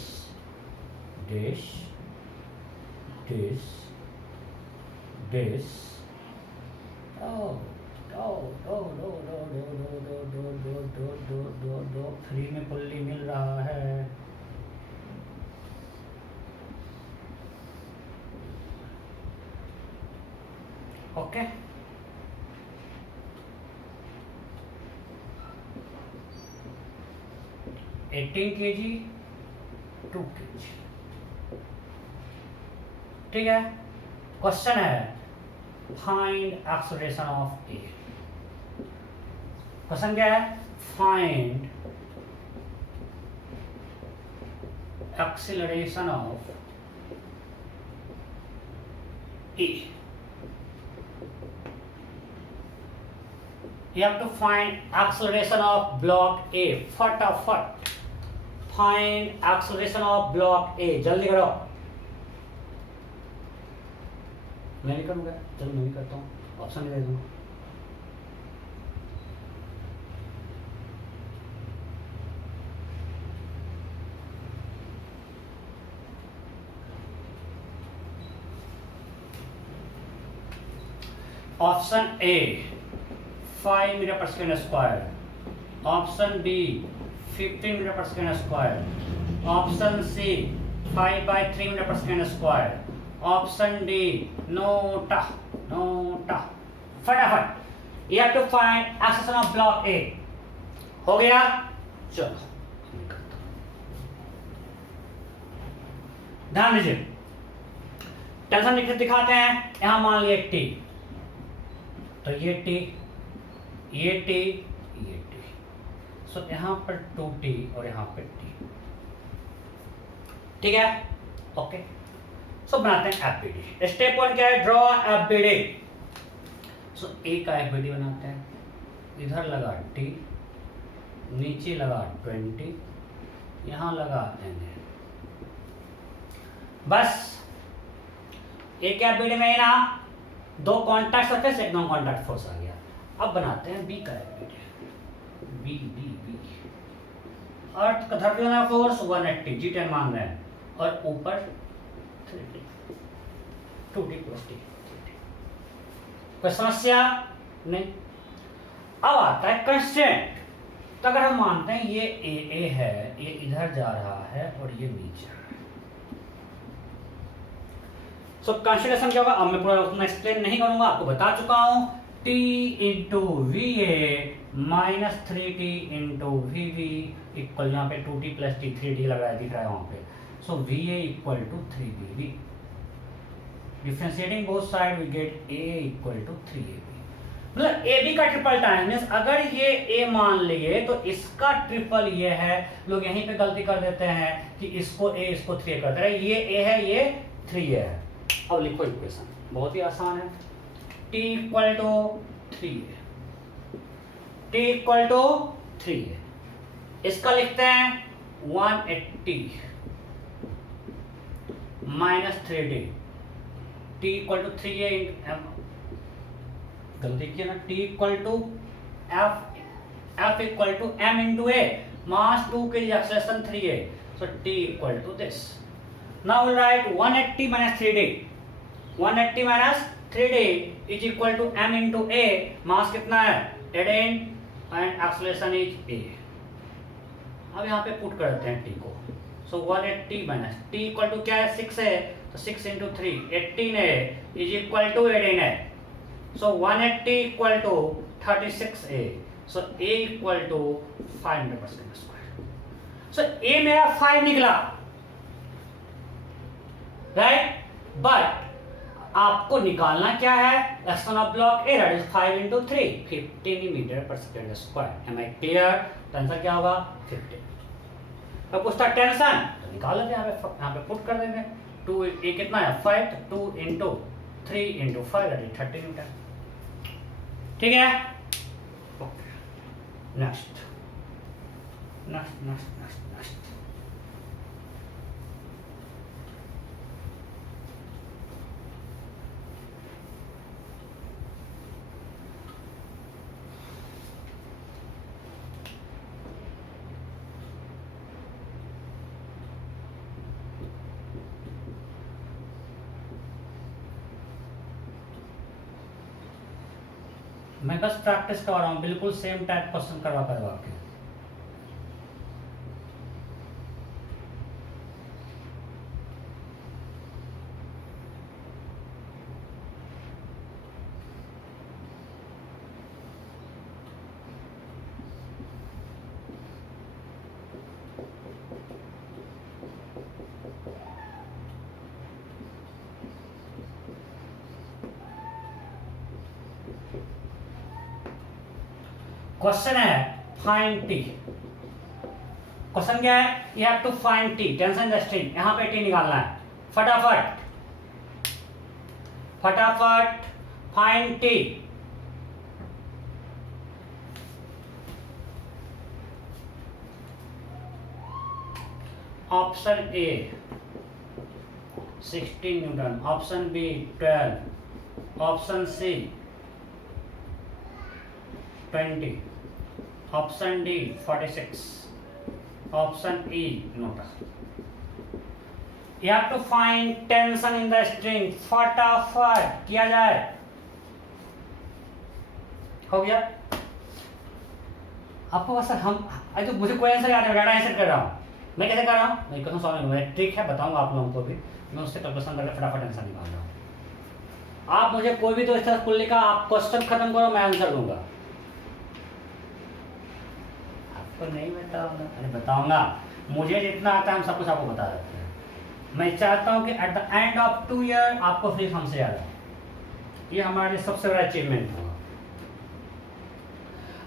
डिश डिश डिश, दो फ्री में पुल्ली मिल रहा है। ओके, एटीन kg 2 kg, ठीक है। क्वेश्चन है find acceleration of A. Question क्या है, find acceleration of A. You have to find acceleration of block A. फटाफट find acceleration of block A, जल्दी करो। मैं नहीं करूँगा, चलो मैं भी करता हूँ, ऑप्शन दे दूँगा। ऑप्शन ए 5 मीटर पर second square, option B 15 metre पर second square, option C 5/3 metre पर second square, option D NOTA. फटाफट, you have to find acceleration of block A। हो गया, चलो ध्यान दीजिए, टेंशन लिख दिखाते हैं। यहां मान लिया टी, तो ये टी, ये टी, ये टी, सो यहां पर 2t और यहां पर t, ठीक है, ओके। सो बनाते हैं एफबीडी। स्टेप 1 क्या है? Draw FBD. सो ए का एफबीडी बनाते हैं। इधर लगा t, नीचे लगा 20, यहां लगा n। बस एक एफबीडी में ना दो कॉन्टैक्ट सरफेस, एक नॉन कॉन्टैक्ट फोर्स आ गया। अब बनाते हैं बी का एफबीडी। बी बी बी अर्थ का धरती फोर्स 180 G10 मान रहे हैं, और ऊपर 3t 2t + t। कोई समस्या नहीं। अब आता है कंस्ट्रेंट। तो अगर हम मानते हैं ये ए है, ये इधर जा रहा है और ये नीचे आ रहा है, सो कंस्ट्रेंट क्या होगा? अब मैं पूरा उतना एक्सप्लेन नहीं करूंगा, आपको बता चुका हूं। t × VA - 3t × VB equal, यहाँ पे 2t + t 3t लग रहा है, दिख रहा है वहां पे। So VA = 3BB। Differentiating both side we get A = 3AB। मतलब AB का ट्रिपल टाइम मींस अगर ये A मान लिए तो इसका ट्रिपल ये है। लोग यहीं पे गलती कर देते हैं कि इसको A इसको 3A करते हैं। ये A है, ये 3A है। अब लिखो इक्वेशन, बहुत ही आसान है। t = 3A, t = 3A। इसका लिखते हैं 180 - 3D। t = 3A × m, गलती किया ना, t = F = m × A, मास 2 के acceleration 3A, so t = this. Now we'll write 180 - 3D। 180 - 3D is equal to m × A, मास कितना है 18 and acceleration is A। अब यहाँ पे पुट कर देते हैं t को। so 180 - t = क्या है 6 है, तो 6 × 3 18 है is equal to 18 है। so 180 = 36A, so A = 500/s²। so A मेरा 5 निकला, राइट। बट आपको निकालना क्या है? Action of block a, that is 5 × 3 15 m/s²। Am I clear? Tension क्या होगा 15। अब पूछता टेंशन, तो निकाल लेते हैं, यहाँ पे पुट कर देंगे। 2 ए कितना है 5, तो 2 × 3 × 5 दैट इज 30 न्यूटन, ठीक है। Next next next next next मैं बस प्रैक्टिस करवा रहा हूँ, बिल्कुल सेम टाइप क्वेश्चन करवा के। क्वेश्चन है फाइंड टी। क्वेश्चन क्या है? You have to find t, tension the string. यहां पे टी निकालना है, फटाफट फटाफट find t. Option a 16 newton, option b 12, option c 20, option d 46, option e newton. You have to find tension in the string। फटाफट किया जाए। हो गया आपको? बस हम तो मुझे कोई आंसर याद है, डाटा आंसर कर रहा हूँ। मैं कैसे कर रहा हूँ? मैं क्वेश्चन सॉल्व मैं ट्रिक है, बताऊंगा आप लोगों को भी। मैं उससे कैलकुलेशन करके फटाफट आंसर निकाल रहा हूँ। आप मुझे कोई भी तो इस तरह लिखा, आप क्वेश्चन खत्म करो, मैं आंसर दूंगा। आपको नहीं बताऊंगा? अरे बताऊंगा, मुझे जितना आता है हम सब कुछ आपको बता देते हैं। मैं चाहता हूँ कि at the end of 2 year आपको फ्री हमसे ज़्यादा, ये हमारे सबसे बड़ा अचीवमेंट होगा।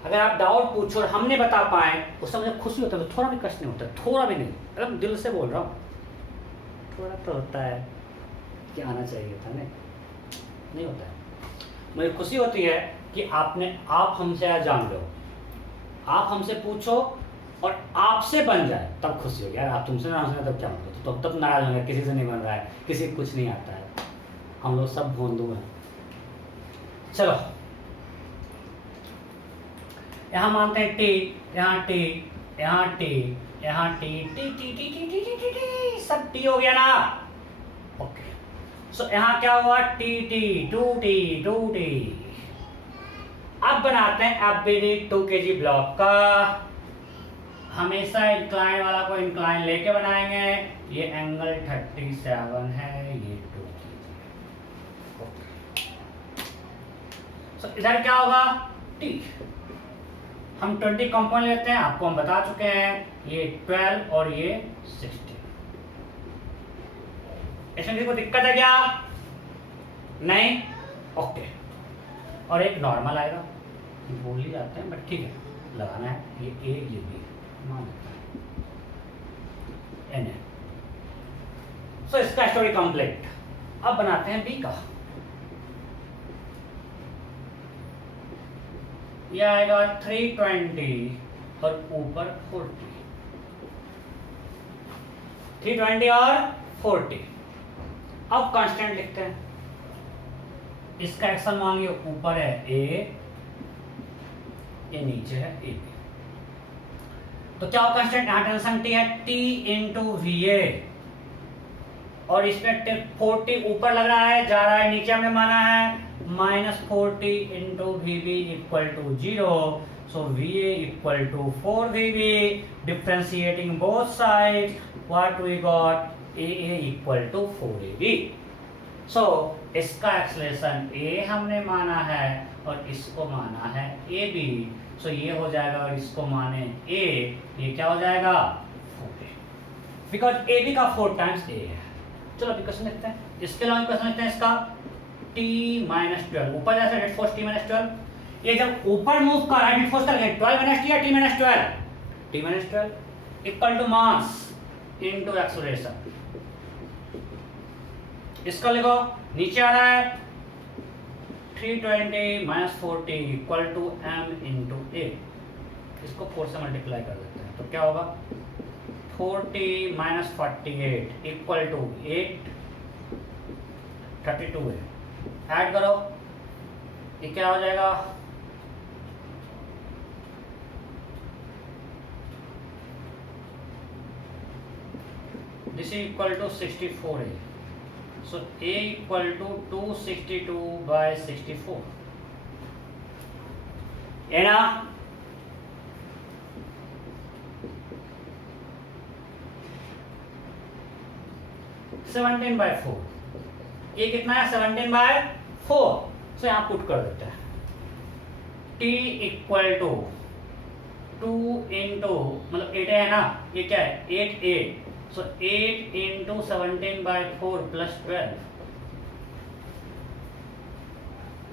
अगर आप डाउट पूछो और हमने बता पाए उससे मुझे खुशी होता है, तो थोड़ा भी कष्ट नहीं होता, थोड़ा भी नहीं, एकदम दिल से बोल रहा हूँ। थोड़ा तो होता है कि आना चाहिए था, नहीं होता है। मुझे खुशी होती है कि आप हमसे जान लो, आप हमसे पूछो और आपसे बन जाए, तब खुशी होगी। यार आप तुमसे ना तब क्या मतलब, तो तब नाराज होंगे, किसी से नहीं बन रहा है, किसी को कुछ नहीं आता है, हम लोग सब भोंदू हैं। चलो यहाँ मानते हैं टी, यहाँ टी, यहाँ टी, यहाँ t, t t t t t t t t, सब टी हो गया ना। ओके, सो यहाँ क्या हुआ, t t, two t, two t. अब बनाते हैं एफबीडी 2 kg ब्लॉक का। हमेशा इंक्लाइन वाला को इंक्लाइन लेके बनाएंगे। ये एंगल 37 है, ये 2 kg। सो इधर क्या होगा, टी। हम 20 कंपाउंड लेते हैं, आपको हम बता चुके हैं, ये 12 और ये 16। इसमें किसी को दिक्कत है क्या? नहीं, ओके। और एक नॉर्मल आएगा, बोल ही जाते हैं बट ठीक है, लगाना है। ये ए, ये बी मान लेते हैं, एन है। सो इसका स्टोरी कंप्लीट। अब बनाते हैं बी का। ये आएगा 320 और ऊपर 40, 320 और 40। अब कांस्टेंट लिखते हैं। इसका एक्शन मांगिए, ऊपर है ए, ये नीचे है ए बी। तो क्या होगा कांस्टेंट, यहाँ टेंशन टी है, टी इंटू वी ए, और इसमें 40 ऊपर लग रहा है, जा रहा है नीचे, हमने माना है -40 into we B equal to 0। So V A equal to 4 V B. Differentiating both side, what we got, A A equal to 4 A B. So इसका एक्सलेशन ए हमने माना है और इसको माना है ए बी। सो ये हो जाएगा और इसको माने ए, ये क्या हो जाएगा 4a, बिकॉज ए बी का 4 टाइम्स ए है। चलो अभी क्वेश्चन लिखते हैं। इसके अलावा क्वेश्चन लिखते हैं इसका t-12, ऊपर जैसे डेट फोर्स t-12। ये जब ऊपर मूव कर रहा है डेट फोर्स का 12 - t या t-12, t-12 equal to mass into acceleration. इसका लिखो, नीचे आ रहा है 320 - 40 equal to m into a. इसको 4 से मल्टीप्लाई कर देते हैं, तो क्या होगा 40 - 48 इक्वल टू 8, 32 है। ऐड करो, ये क्या हो जाएगा, दिस इज इक्वल टू 64 है। सो a इक्वल टू 262/64 है ना। (17/4) ये कितना है, 17/4। सो यहाँ पुट कर देते हैं, t इक्वल टू 2 इंटू, मतलब 8 है ना, ये क्या है 8a। सो 8 इंटू 17/4 प्लस 12।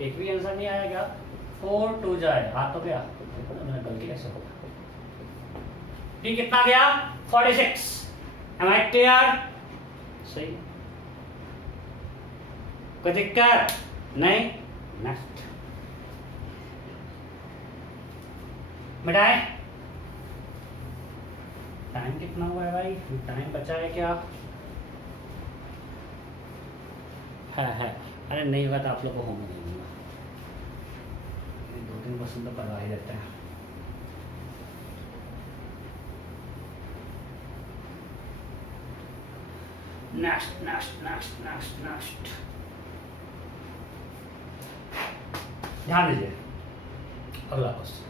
एक भी आंसर नहीं आएगा, 4 2 जाए, हाथ तो गया, मैंने गलती कैसे होगा। टी कितना गया 46। Am I clear? सही, कोई दिक्कत नहीं। नेक्स्ट मिटाए। टाइम कितना हुआ है भाई, टाइम बचा है क्या? है। अरे नहीं हुआ तो आप लोग को होने नहीं दूंगा, 2-3 क्वेश्चन तो करवा ही देते हैं। नेक्स्ट ध्यान दीजिए, अगला क्वेश्चन।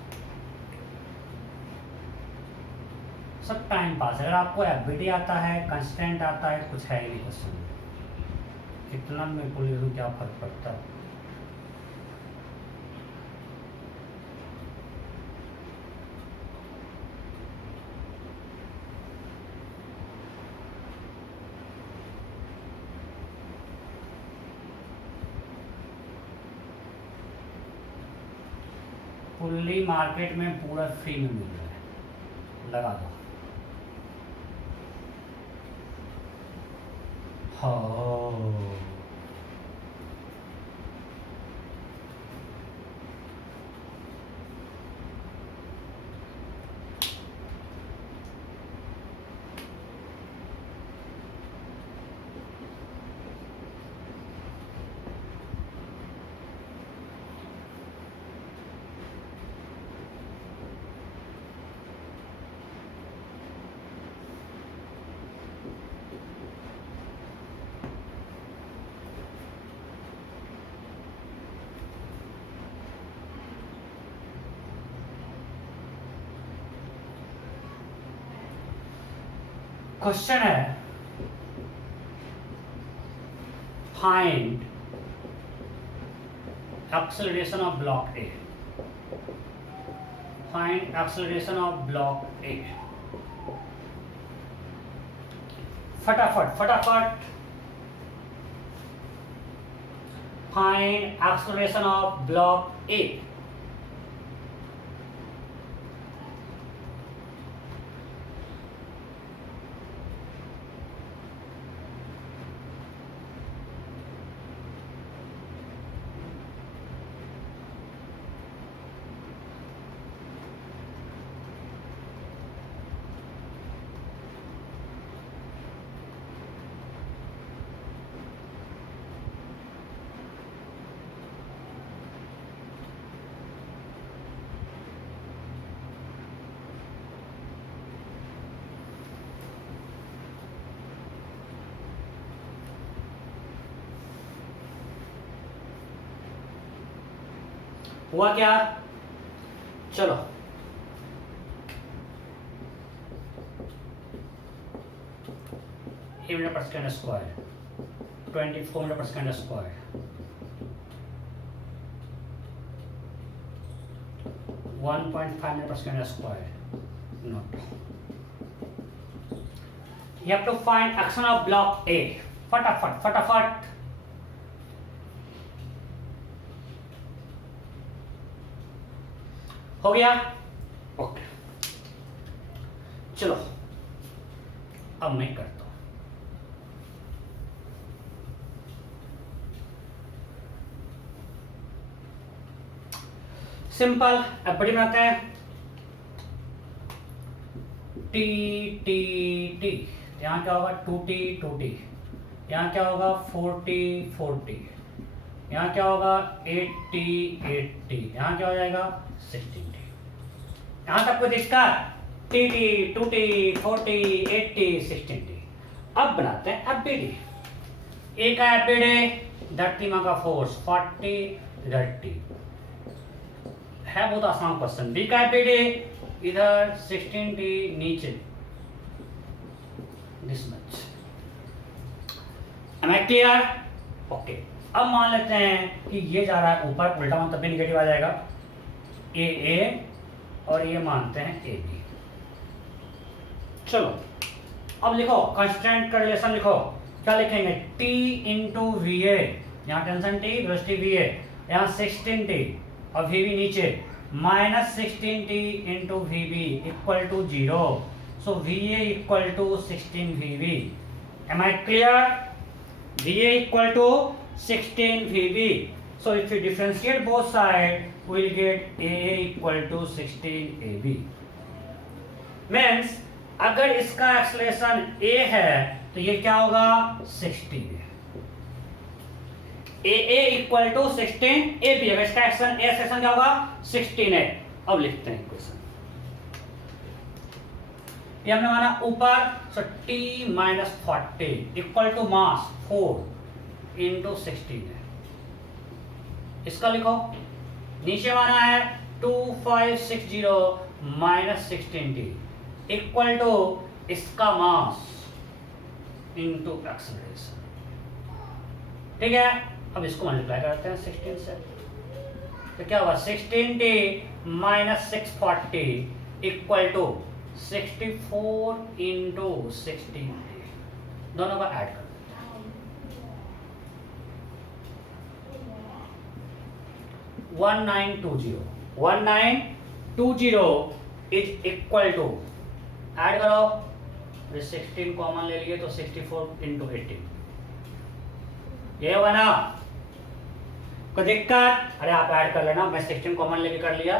सब टाइम पास। अगर आपको एफबीडी आता है, कांस्टेंट आता है, कुछ है ही नहीं क्वेश्चन, कितना मेरे को ले लूँ क्या फर्क पड़ता है। फुल्ली मार्केट में पूरा फ्री में मिल रहा है, लगा दो। हाँ क्वेश्चन है, find acceleration of block A. Find acceleration of block ए। फटाफट फटाफट फाइंड एक्सेलरेशन ऑफ ब्लॉक ए। हुआ क्या? चलो मीटर पर सेकेंड स्क्वायर 24 मीटर पर सेकेंड स्क्वायर 1.5 मीटर पर second square note. You have to find action of block A. फटाफट फटाफट हो गया? ओके चलो अब मैं करता हूं। सिंपल, अब बड़ी बनाते हैं। टी टी टी, यहां क्या होगा 2t 2t, यहां क्या होगा 4t 4t, यहां क्या होगा 8t 8t, यहां क्या हो जाएगा 16t। यहां तक कोई इसका tt 2t 4t 8t 16t। अब बनाते हैं एफबीडी। ए का एफबीडी धरती मां का फोर्स 40 इधर t है, बहुत आसान क्वेश्चन। बी का एफबीडी इधर 16t नीचे this much. Am I clear? Okay अब मान लेते हैं कि ये जा रहा है ऊपर, उल्टा मान तब भी निगेटिव आ जाएगा। ए और ये मानते हैं ए बी। चलो अब लिखो कांस्टेंट का रिलेशन लिखो। क्या लिखेंगे? T इंटू वी ए, यहाँ tension T velocity v a, यहाँ 16t और वी बी नीचे, minus 16t into we B equal to 0। So V A equal to 16 v b. Am I clear? V A equal to 16 v b. So if you differentiate both sides, we will get AA equal to 16 AB. Means अगर इसका acceleration A है तो ये क्या होगा 60 है। AA equal to 16 AB, अगर इसका एक्सेलरेशन क्या होगा 16 है। अब लिखते हैं इक्वेशन। ये हमने माना ऊपर, so T minus 40 equal to mass 4 into 16 है। इसका लिखो। नीचे माना है 2560 माइनस 16t इक्वल टू इसका मास इंटू एक्सेलरेशन। ठीक है, अब इसको मल्टीप्लाई करते हैं 16 से, तो क्या होगा 16t minus 640 equal to 64 into 16t। दोनों का ऐड कर 1920 1920 इज इक्वल टू, ऐड करो, 16 कॉमन ले लिए तो 64 इंटू 18, ये होगा ना? कोई दिक्कत? अरे आप ऐड कर लेना, मैं 16 कॉमन लेके कर लिया,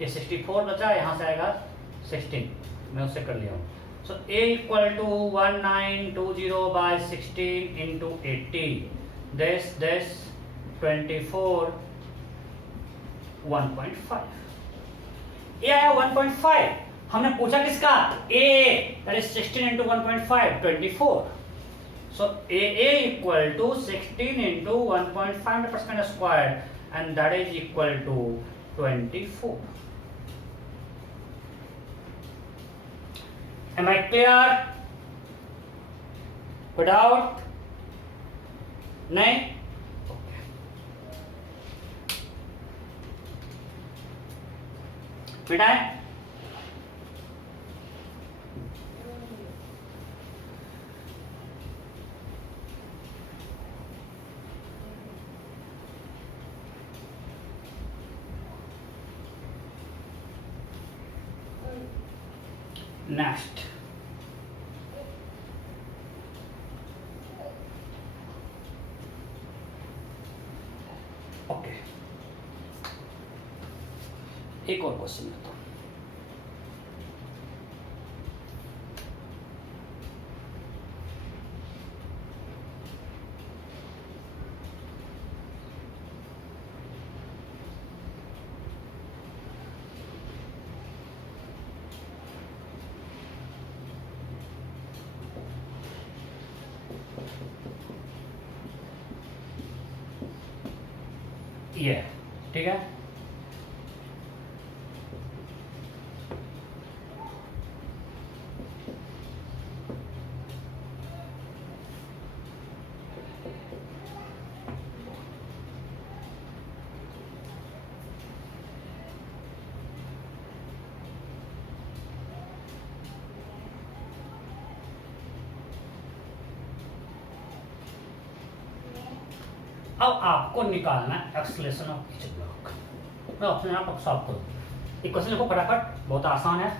ये 64 बचा, यहां से आएगा 16, मैं उससे कर लिया हूं। So a equal to 1920 by 16 into 80, this 24 1.5, ये आया 1.5। हमने पूछा किसका? a, that is 16 into 1.5 24। So AA equal to 16 into 1.5 squared, and that is equal to 24. Am I clear? Without? नहीं? Okay. मिटाए? नेक्स्ट, ओके, एक और क्वेश्चन लेता हूं। ये ठीक है, अब आपको निकालना है एक्सलेशन ऑफ ईच ब्लॉक। मैं ऑप्शन आप सॉल्व करो, इक्वेशन लिखो फटाफट, बहुत आसान है,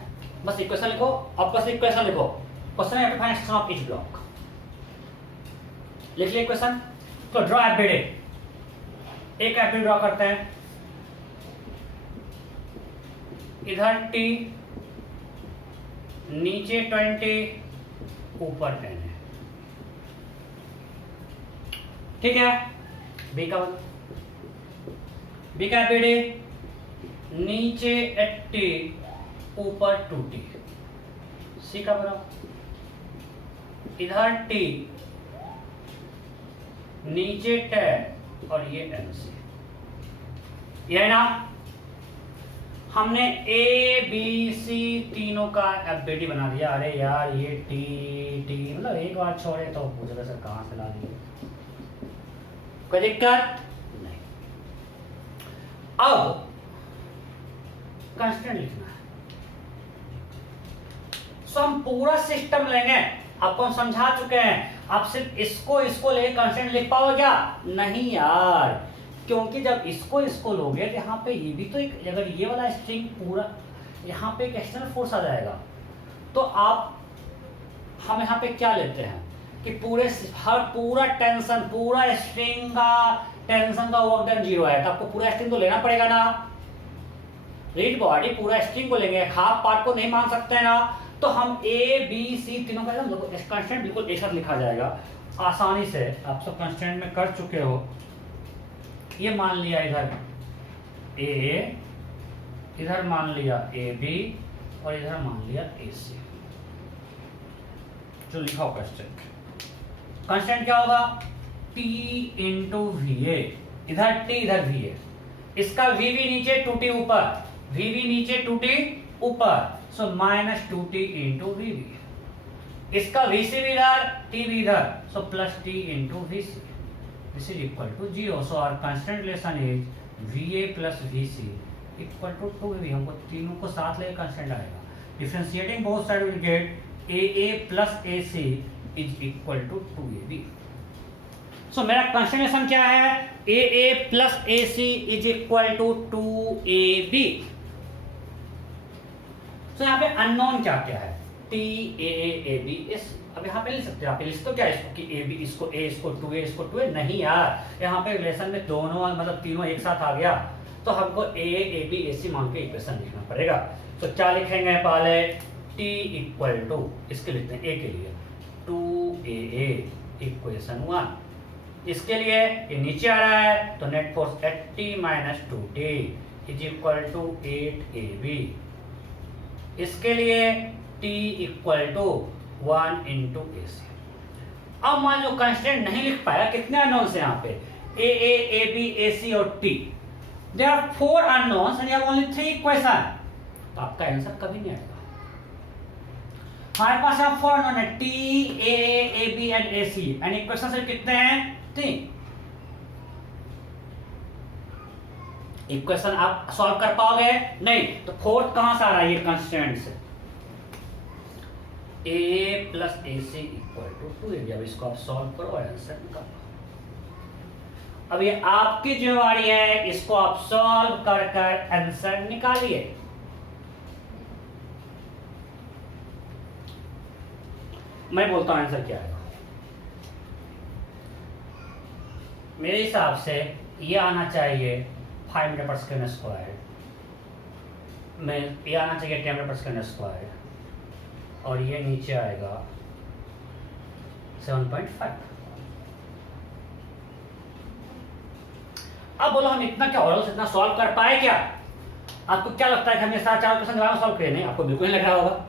बस इक्वेशन लिखो, अब बस इक्वेशन लिखो, क्वेश्चन है find acceleration of each block, लिख लिया इक्वेशन। तो ड्रॉ एफबीडी, एक एफबीडी ड्रॉ करते हैं, इधर टी, नीचे 20, ऊपर 10 है, ठीक है। बी का एफबीडी, नीचे 80, ऊपर 2t, सी का बना, इधर t, नीचे 10 और ये MC, ये है ना। हमने A B C तीनों का एफबीडी बना दिया। अरे यार ये टी मतलब एक बार छोड़े तो पूछेगा सर कहाँ से ला दिए, कोई दिक्कत नहीं। अब कांस्टेंट लिखना है, सो हम पूरा सिस्टम लेंगे, आपको हम समझा चुके हैं। आप सिर्फ इसको लेके कांस्टेंट लिख पाओगे क्या? नहीं यार, क्योंकि जब इसको लोगे तो यहाँ पे ये भी तो एक, अगर ये वाला स्ट्रिंग पूरा यहाँ पे एक एक्सटर्नल फोर्स आ जाएगा, तो हम यहाँ पे क्या लेते हैं कि पूरा टेंशन, पूरा स्ट्रिंग का टेंशन का वर्क डन 0 है, तो आपको पूरा स्ट्रिंग तो लेना पड़ेगा ना। रीड बॉडी पूरा स्ट्रिंग को लेंगे, हाफ पार्ट को नहीं मान सकते ना। तो हम A B C तीनों का कांस्टेंट बिल्कुल एक साथ लिखा जाएगा आसानी से। आप सब कांस्टेंट में कर चुके हो। ये मान लिया इधर A, इधर मान लिया AB और इधर मान लिया AC, जो लिखा हो कांस्टेंट। कांस्टेंट क्या होगा? T इंटू VA, इधर T इधर VA, इसका VB नीचे 2T ऊपर, VB नीचे 2T ऊपर, so minus 2T into VB, इसका VC भी इधर, T भी इधर, so plus T into VC, this is equal to 0। So our constant relation is VA plus VC equal to 2AB। हमको तीनों को साथ लेकर कांस्टेंट आएगा। Differentiating both side will get AA plus AC is equal to 2AB। So मेरा constraint क्या है, a a plus a c is equal to 2ab। सो यहाँ पे अननोन क्या क्या है, t a a b s. अब यहाँ पे लिख सकते हो आप, लिख तो क्या इसको कि ए बी इसको ए इसको 2a इसको 2a, नहीं यार, यहाँ पे रिलेशन में दोनों मतलब तीनों एक साथ आ गया, तो हमको ए ए बी ए सी मान के इक्वेशन लिखना पड़ेगा। तो क्या लिखेंगे पहले, t इक्वल टू, इसके लिखते हैं a के लिए 2a इक्वेशन 1, इसके लिए ये नीचे आ रहा है तो net force 80 minus 2t is equal to 8ab, इसके लिए t equal to 1 into a c. अब मान लो कंस्टेंट नहीं लिख पाया, कितने अननोन्स हैं यहाँ पे, ए ए ए बी ए सी और t, there are 4 unknowns and you have only 3 equation, तो आपका आंसर कभी नहीं आएगा। हमारे पास यहाँ 4 अननोन है, t a a b and a c, and equation से कितने हैं, 3। इक्वेशन आप सॉल्व कर पाओगे नहीं, तो फोर्थ कहां से आ रहा है, ये कंस्टेंट से, a plus a c equal to 2ab। अब इसको आप सॉल्व करो और आंसर निकालो। अब ये आपकी जिम्मेवारी है, इसको आप सॉल्व कर कर आंसर निकालिए। मैं बोलता हूं आंसर क्या है, मेरे हिसाब से ये आना चाहिए 5 मीटर पर सेकेंड स्क्वायर में, ये आना चाहिए 10 मीटर पर सेकेंड स्क्वायर, और ये नीचे आएगा 7.5। अब बोलो हम इतना क्या ओरल से इतना सॉल्व कर पाए क्या? आपको क्या लगता है कि हमने सारा 4 क्वेश्चन दोबारा सॉल्व किए? नहीं, आपको बिल्कुल नहीं लग रहा होगा।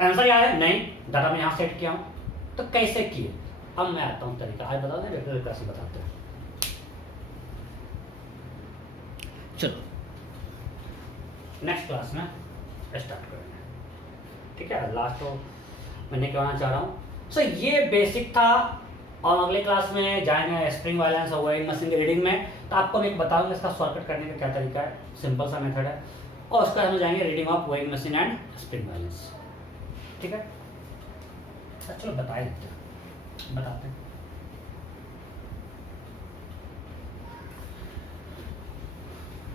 आंसर याद है? नहीं, डाटा मैं यहाँ सेट किया हूँ। तो कैसे किए? अब मैं आता हूँ तरीका, आज बता दें कैसे बताते हैं। चलो नेक्स्ट क्लास में स्टार्ट करेंगे, ठीक है। लास्ट तो मैंने कहना चाह रहा हूँ सो ये बेसिक था, और अगले क्लास में जाएंगे स्प्रिंग वायलेंस और वेइंग मशीन की रीडिंग में, तो आपको मैं बताऊंगा इसका शॉर्टकट करने का क्या तरीका है, सिंपल सा मेथड है, और उसका हम जाएंगे reading of weighing machine and spring violence, ठीक है। चलो बताते हैं।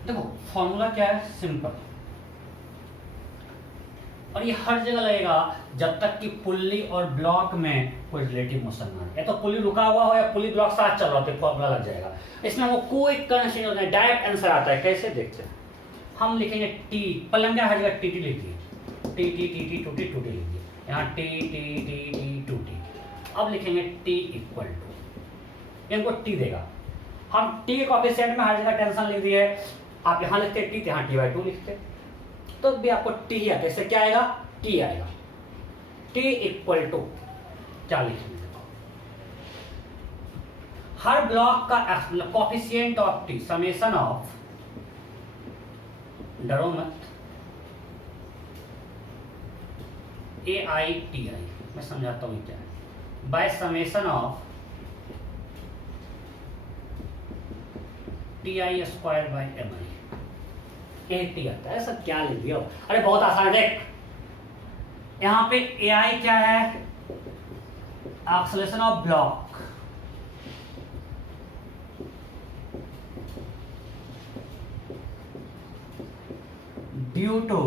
देखो फॉर्मूला क्या है, सिंपल, और ये हर जगह लगेगा जब तक कि पुल्ली और ब्लॉक में कोई रिलेटिव मोशन ना है, या तो पुल्ली रुका हुआ हो या पुल्ली ब्लॉक साथ चल रहा हो, तो फॉर्मूला लग जाएगा। इसमें वो कोई कंडीशन नहीं होता है, डायरेक्ट आंसर आता है। कैसे देखते हैं, हम लिखेंगे टी, पलंगा हर जगह टी टी लिखिए, t t t t two t two t लिखिए, यहाँ t t t t two t. अब लिखेंगे टी इक्वल टू, इनको टी देगा, हम टी के कोएफिशिएंट में हर जगह टेंशन लिख दिए, आप यहाँ लिखते टी, यहाँ टी बाई 2 लिखते, तो भी आपको टी ही आता है। इससे क्या आएगा, टी आएगा। टी इक्वल टू क्या लिखेंगे, हर ब्लॉक का coefficient of T, summation of, डरो मत, ए आई टी आई, मैं समझाता हूँ क्या है, by summation of t i square by m i, t आता है। सब क्या लिख दिया, अरे बहुत आसान है। देख यहाँ पे ए आई क्या है, acceleration of block, due to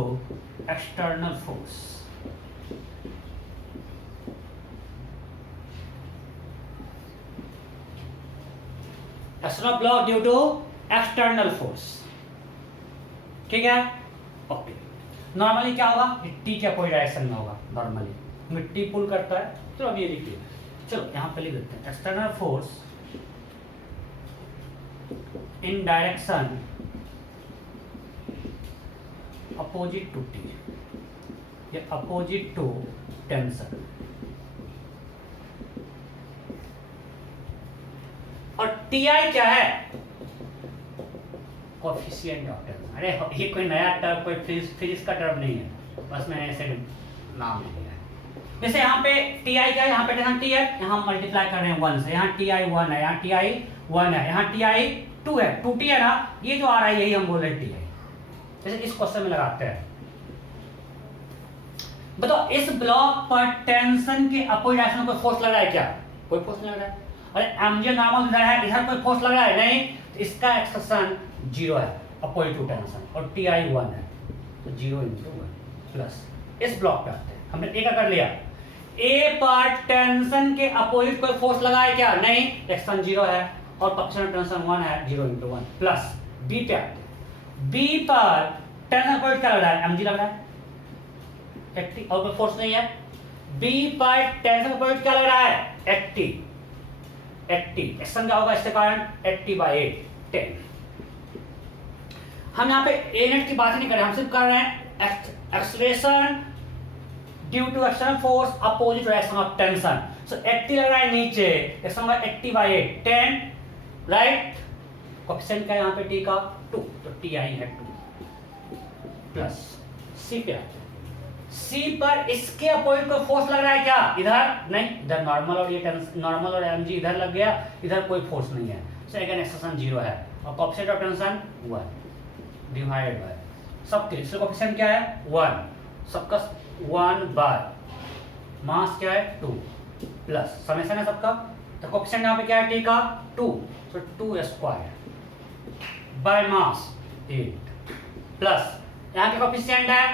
external force, external block due to external force, ठीक है। ओके, नॉर्मली क्या होगा, टी के कोई डायरेक्शन में होगा, नॉर्मली मिट्टी पुल करता है। चलो अब ये लिखिए, चलो यहाँ पे लिख देते हैं, external force in direction opposite to t, या अपोजिट टू टेंशन, और टी आई क्या है, कोएफिशिएंट ऑफ टेंशन। अरे ये कोई नया टर्म, कोई फिजिक्स का टर्म नहीं है, बस मैंने ऐसे नाम ले लिया है। जैसे यहाँ पे टी आई क्या है, यहाँ पे टेंशन टी है, यहाँ मल्टीप्लाई कर रहे हैं 1 से, यहाँ टी आई 1 है, यहाँ टी आई 1 है, यहाँ टी आई 2 है, 2t है ना, ये जो आ रहा है यही हम बोल रहे हैं टी आई। जैसे इस क्वेश्चन में लगाते हैं, बताओ इस ब्लॉक पर टेंशन के अपोजिट डायरेक्शन में कोई फोर्स लग रहा है क्या, कोई फोर्स नहीं लग रहा है। अरे mg नॉर्मल इधर है, इधर कोई फोर्स लग रहा है नहीं, तो इसका एक्सप्रेशन 0 है अपोजिट टू टेंशन, और ti 1 है, तो 0 × 1 प्लस। इस ब्लॉक पे आते हैं, हमने ए का कर लिया। ए पर टेंशन के अपोजिट कोई फोर्स लगा है क्या? नहीं, एक्सप्रेशन 0 है और कोएफिशिएंट टेंशन 1 है, 0 × 1 प्लस। बी पे आते हैं, बी पर टेंशन अपोजिट क्या लग रहा है? mg लग रहा है, एक्टी, और कोई फोर्स नहीं है। बी पर टेंशन अपोजिट क्या लग रहा है? एक्टी, एक्टी, एक्शन क्या होगा इसके कारण? 80/8 10। हम यहाँ पे ए नेट की बात नहीं कर रहे, हम सिर्फ कर रहे हैं acceleration due to external force opposite direction of tension. So 80 लग रहा है नीचे, एक्शन होगा 80/8 10, राइट। कोएफिशिएंट का यहाँ पे टी का 2, तो टी आई है 2 प्लस। सी पे आते हैं, सी पर इसके अपोजिट कोई फोर्स लग रहा है क्या? इधर नहीं, इधर नॉर्मल और ये नॉर्मल और mg इधर लग गया, इधर कोई फोर्स नहीं है, सो अगेन एक्सप्रेशन 0 है और coefficient of tension 1 divided by सबके लिए, कोएफिशिएंट क्या है? 1, सबका 1 बाय मास क्या है? 2 प्लस समेशन है सबका, तो कोएफिशिएंट यहाँ पे क्या है? टी का 2, तो 2 स्क्वायर बाय मास 8 प्लस यहाँ के कोएफिशिएंट है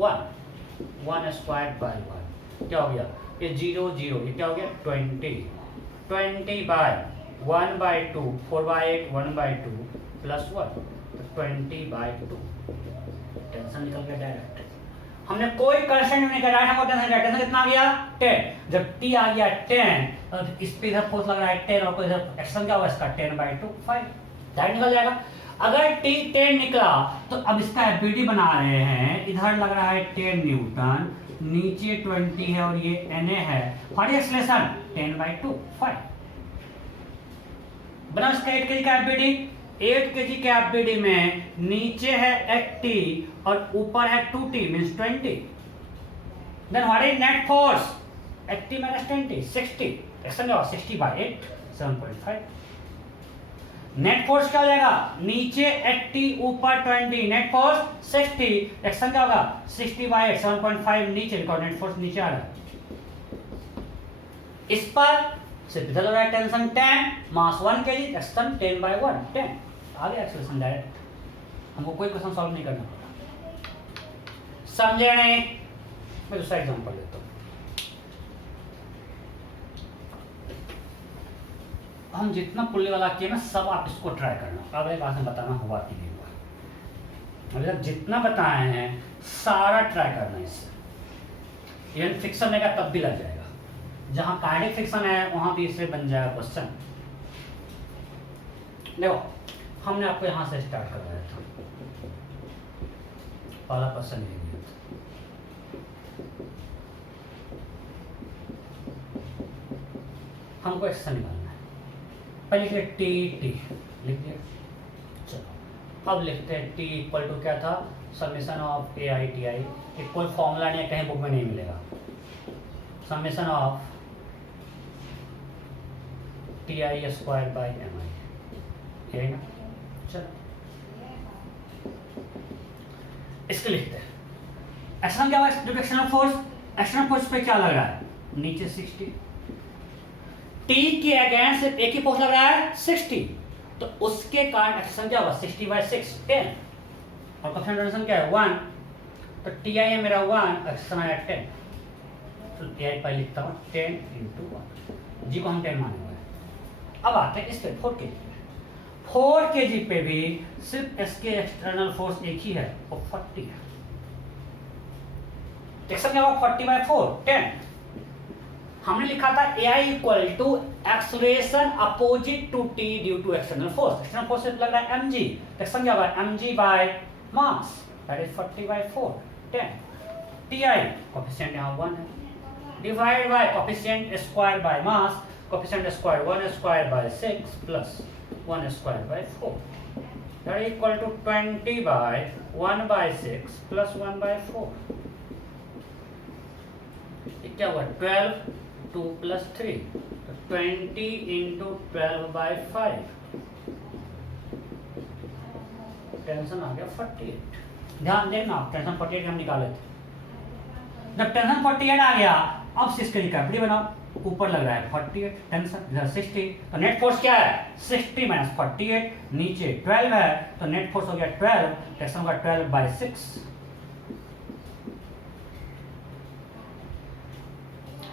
1 स्क्वायर बाय 1, क्या हो गया? ये 0 0, ये क्या हो गया? 20 बाय 1/2 4/8 1/2 प्लस 1, तो 20/2। टेंशन निकल गया डायरेक्ट, हमने कोई कंस्टेंट नहीं करा, हमको टेंशन कितना आ गया? 10। जब टी आ गया 10, अब इस पे इधर फोर्स लग रहा है 10, और कोई इधर एक्शन क्या होगा इसका? 10/2 5, डायरेक्ट निकल जाएगा। अगर टी 10 निकला तो अब इसका एफबीडी बना रहे हैं, इधर लग रहा है 10 न्यूटन, नीचे 20 है और ये Na है, हमारी एक्सेलरेशन 10/2 5 बना। इसका 8 kg का एफबीडी, 8 kg के एफबीडी में नीचे है 80 और ऊपर है 2t मींस 20, देन हमारी नेट फोर्स 80 - 20 60, एक्शन क्या होगा? 60/8 7.5। नेट फोर्स क्या हो जाएगा? नीचे 80 ऊपर 20, नेट फोर्स 60, एक्शन क्या होगा? 60/8 7.5 नीचे, नेट फोर्स नीचे आ रहा है। इस पर सिर्फ इधर लग रहा है टेंशन 10, मास 1 kg, एक्शन 10/1 10, आ गया एक्सेलरेशन डायरेक्ट, हमको कोई क्वेश्चन सॉल्व नहीं करना पड़ा। समझे नहीं? मैं दूसरा एग्जांपल लेता हूँ। हम जितना पुल्ले वाला किए ना, सब आप इसको ट्राई करना, अगले क्लास में बताना हुआ कि नहीं हुआ। अभी तक जितना बताए हैं सारा ट्राई करना इससे, इवन फिक्शन रहेगा तब भी लग जाएगा, जहां कार्डिक फिक्शन है वहां भी इससे बन जाएगा क्वेश्चन। देखो, हमने आपको यहां से स्टार्ट करवाया था, पहला क्वेश्चन ये दिया था, हमको एक्शन निकालना है। पहले लिखिए टी टी, लिख दिया। चलो अब लिखते हैं टी इक्वल टू क्या था? Summation of a i t i, कोई फॉर्मूला नहीं है, कहीं बुक में नहीं मिलेगा। Summation of t i square by m i, यही ना? चलो इसको लिखते हैं। एक्शन क्या हुआ? एक्सटर्नल फोर्स, एक्सटर्नल फोर्स पे क्या लग रहा है? नीचे 60, टी के अगेंस्ट एक ही फोर्स लग रहा है 60, तो उसके कारण एक्शन क्या होगा? 60/6 10, और कोएफिशिएंट क्या है? 1, तो टी आई है मेरा 1, एक्शन आया 10, तो टी आई पहले लिखता हूँ 10 × 1, जी को हम 10 माने हुए हैं। अब आते हैं इस पे 4 kg पे, 4 kg पे भी सिर्फ इसके एक्सटर्नल फोर्स एक ही है, वो 40 है। एक्शन क्या होगा? 40/4 10। हमने लिखा था AI equal to acceleration opposite to t due to external force, external force से लग रहा है mg, एक्शन क्या होगा? mg by mass, that is 40/4 10, ti coefficient यहां 1 है, divide by coefficient square by mass, coefficient square 1 square by 6 plus 1 square by 4, that is equal to 20/1/6 plus 1/4, क्या हुआ? 12 2 + 3, तो 20 × 12/5, टेंशन आ गया 48। ध्यान देना, टेंशन 48 हम निकाले थे। जब टेंशन 48 आ गया, अब इसके लिए कैपिटल बनाओ, ऊपर लग रहा है 48 टेंशन, इधर 60, तो नेट फोर्स क्या है 60 माइनस 48, नीचे 12 है तो नेट फोर्स हो गया 12, टेंशन होगा 12/6।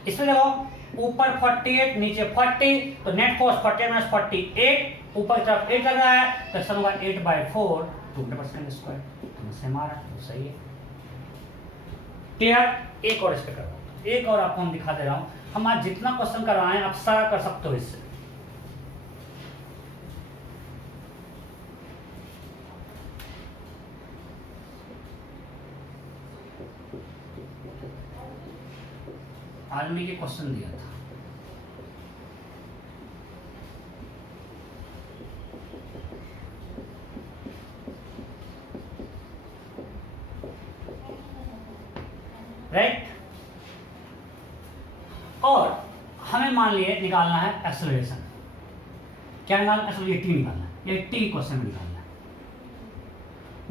इसमें देखो ऊपर 48 नीचे 40, तो नेट फोर्स 48 माइनस 48, ऊपर की तरफ 8 लग रहा है, टेंशन होगा 8/4 2m/s²। सेम आ रहा है तो सही है। क्लियर? एक और इस पे करो, एक और आपको हम दिखा दे रहा हूं। हम आज जितना क्वेश्चन करवाए हैं आप सारा कर सकते हो इससे। आर्मी के क्वेश्चन दिया था, राइट? और हमें मान लिए निकालना है एक्सेलरेशन। क्या निकालना है? एक्सेलरेशन टी निकालना है, ये टी क्वेश्चन में निकालना है।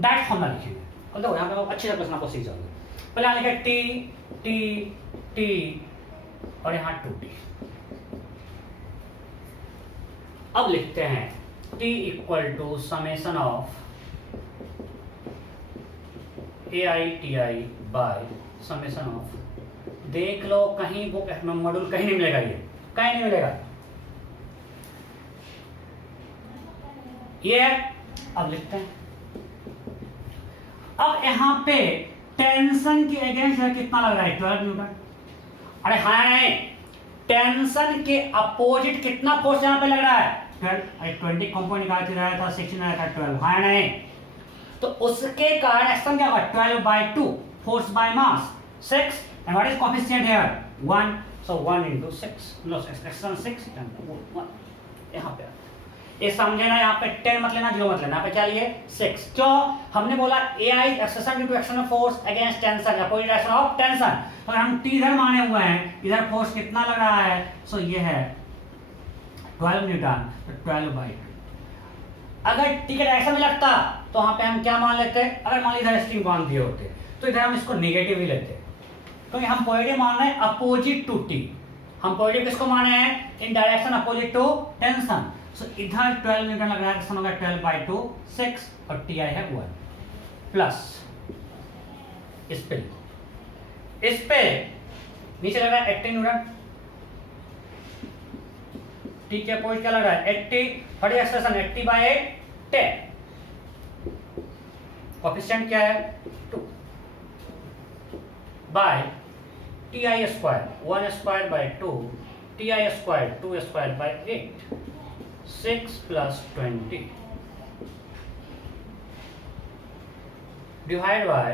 डायरेक्ट फॉर्मूला लिखेंगे और देखो यहाँ पे अच्छी तरह क्वेश्चन आपको सीख जाओगे। पहले यहाँ लिखे टी टी टी और यहाँ 2t। अब लिखते हैं t equal to summation of AI/TI by summation of, देख लो कहीं वो मॉड्यूल कहीं नहीं मिलेगा, ये कहीं नहीं मिलेगा ये। अब लिखते हैं, अब यहां पे टेंशन के अगेंस्ट कितना लग रहा है 12 न्यूटन। अरे हाँ नहीं, टेंशन के अपोजिट कितना फोर्स यहां पे लग रहा है 12। अरे 20 कंपाउंड निकाल के रहा था 16 आया था 12, हाँ नहीं, तो उसके कारण एक्शन क्या होगा 12/2 force by mass 6 and what is coefficient here 1, so 1 into 6 no extra 6 and 1 यहाँ पे ये समझे ना, यहाँ पे 10 मत लेना 0 मत लेना, यहाँ पे क्या लिए 6। क्यों? हमने बोला AI acceleration into action of force against tension, opposite action of tension. और हम टी इधर माने हुए हैं, इधर फोर्स कितना लग रहा है, सो ये है 12 न्यूटन, तो 12/2। अगर टी के डायरेक्शन में लगता तो वहां पे हम क्या मान लेते, अगर मान लीजिए इधर स्ट्रिंग बांध दिए होते तो इधर हम इसको नेगेटिव ही लेते, क्योंकि हम पॉजिटिव मान रहे हैं अपोजिट टू टी। हम पॉजिटिव किसको माने हैं, in direction opposite to tension. So इधर 12 न्यूटन लग रहा है, कितना होगा 12/2 6 और TI है 1 प्लस इस पे नीचे लग रहा है 80 न्यूटन, टी के अपोजिट क्या लग रहा है 80, थर्ड एक्सप्रेशन 80/8 10, कोएफिशिएंट क्या है 2 by TI square 1/2 TI square 2/8 6 + 20 divide by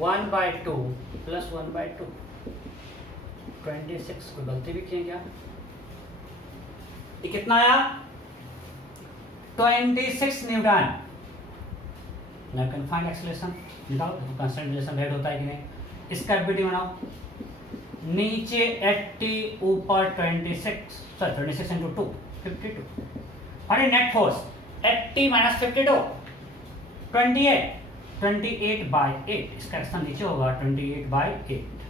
1/2 + 1/2 26। कोई गलती भी की क्या? ये कितना आया 26 Newton. now can find acceleration, निकालो कांस्टेंट रिलेशन रेट होता है कि नहीं। इसका एफबीटी बनाओ, नीचे 80 ऊपर 26 into 2 52 और नेट फोर्स 80 - 52 28/8। इसका एक्शन नीचे होगा 28/8,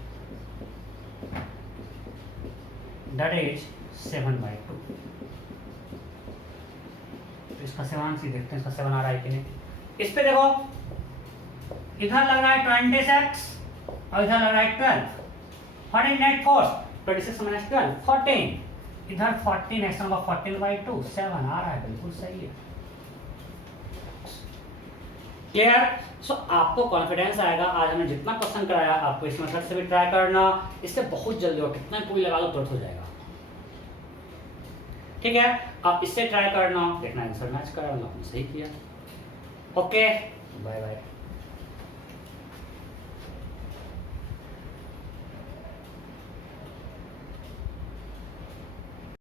दैट इज 7/2। तो इसका 7 सी देखते हैं, इसका 7 आ रहा है कि नहीं। इस पे देखो इधर लग रहा है 26 और इधर लग रहा है 12। व्हाट इज नेट फोर्स 26 - 12 14, इधर 14 एक्शन होगा 14/2 7 आ रहा है, बिल्कुल सही है। क्लियर? सो आपको कॉन्फिडेंस आएगा। आज हमने जितना क्वेश्चन कराया आपको इस मेथड से भी ट्राई करना, इससे बहुत जल्दी हो, कितना कोई लगा लो तुरंत हो जाएगा। ठीक है, आप इससे ट्राई करना, देखना आंसर मैच कर रहा हूं, आपने सही किया। Okay, bye bye.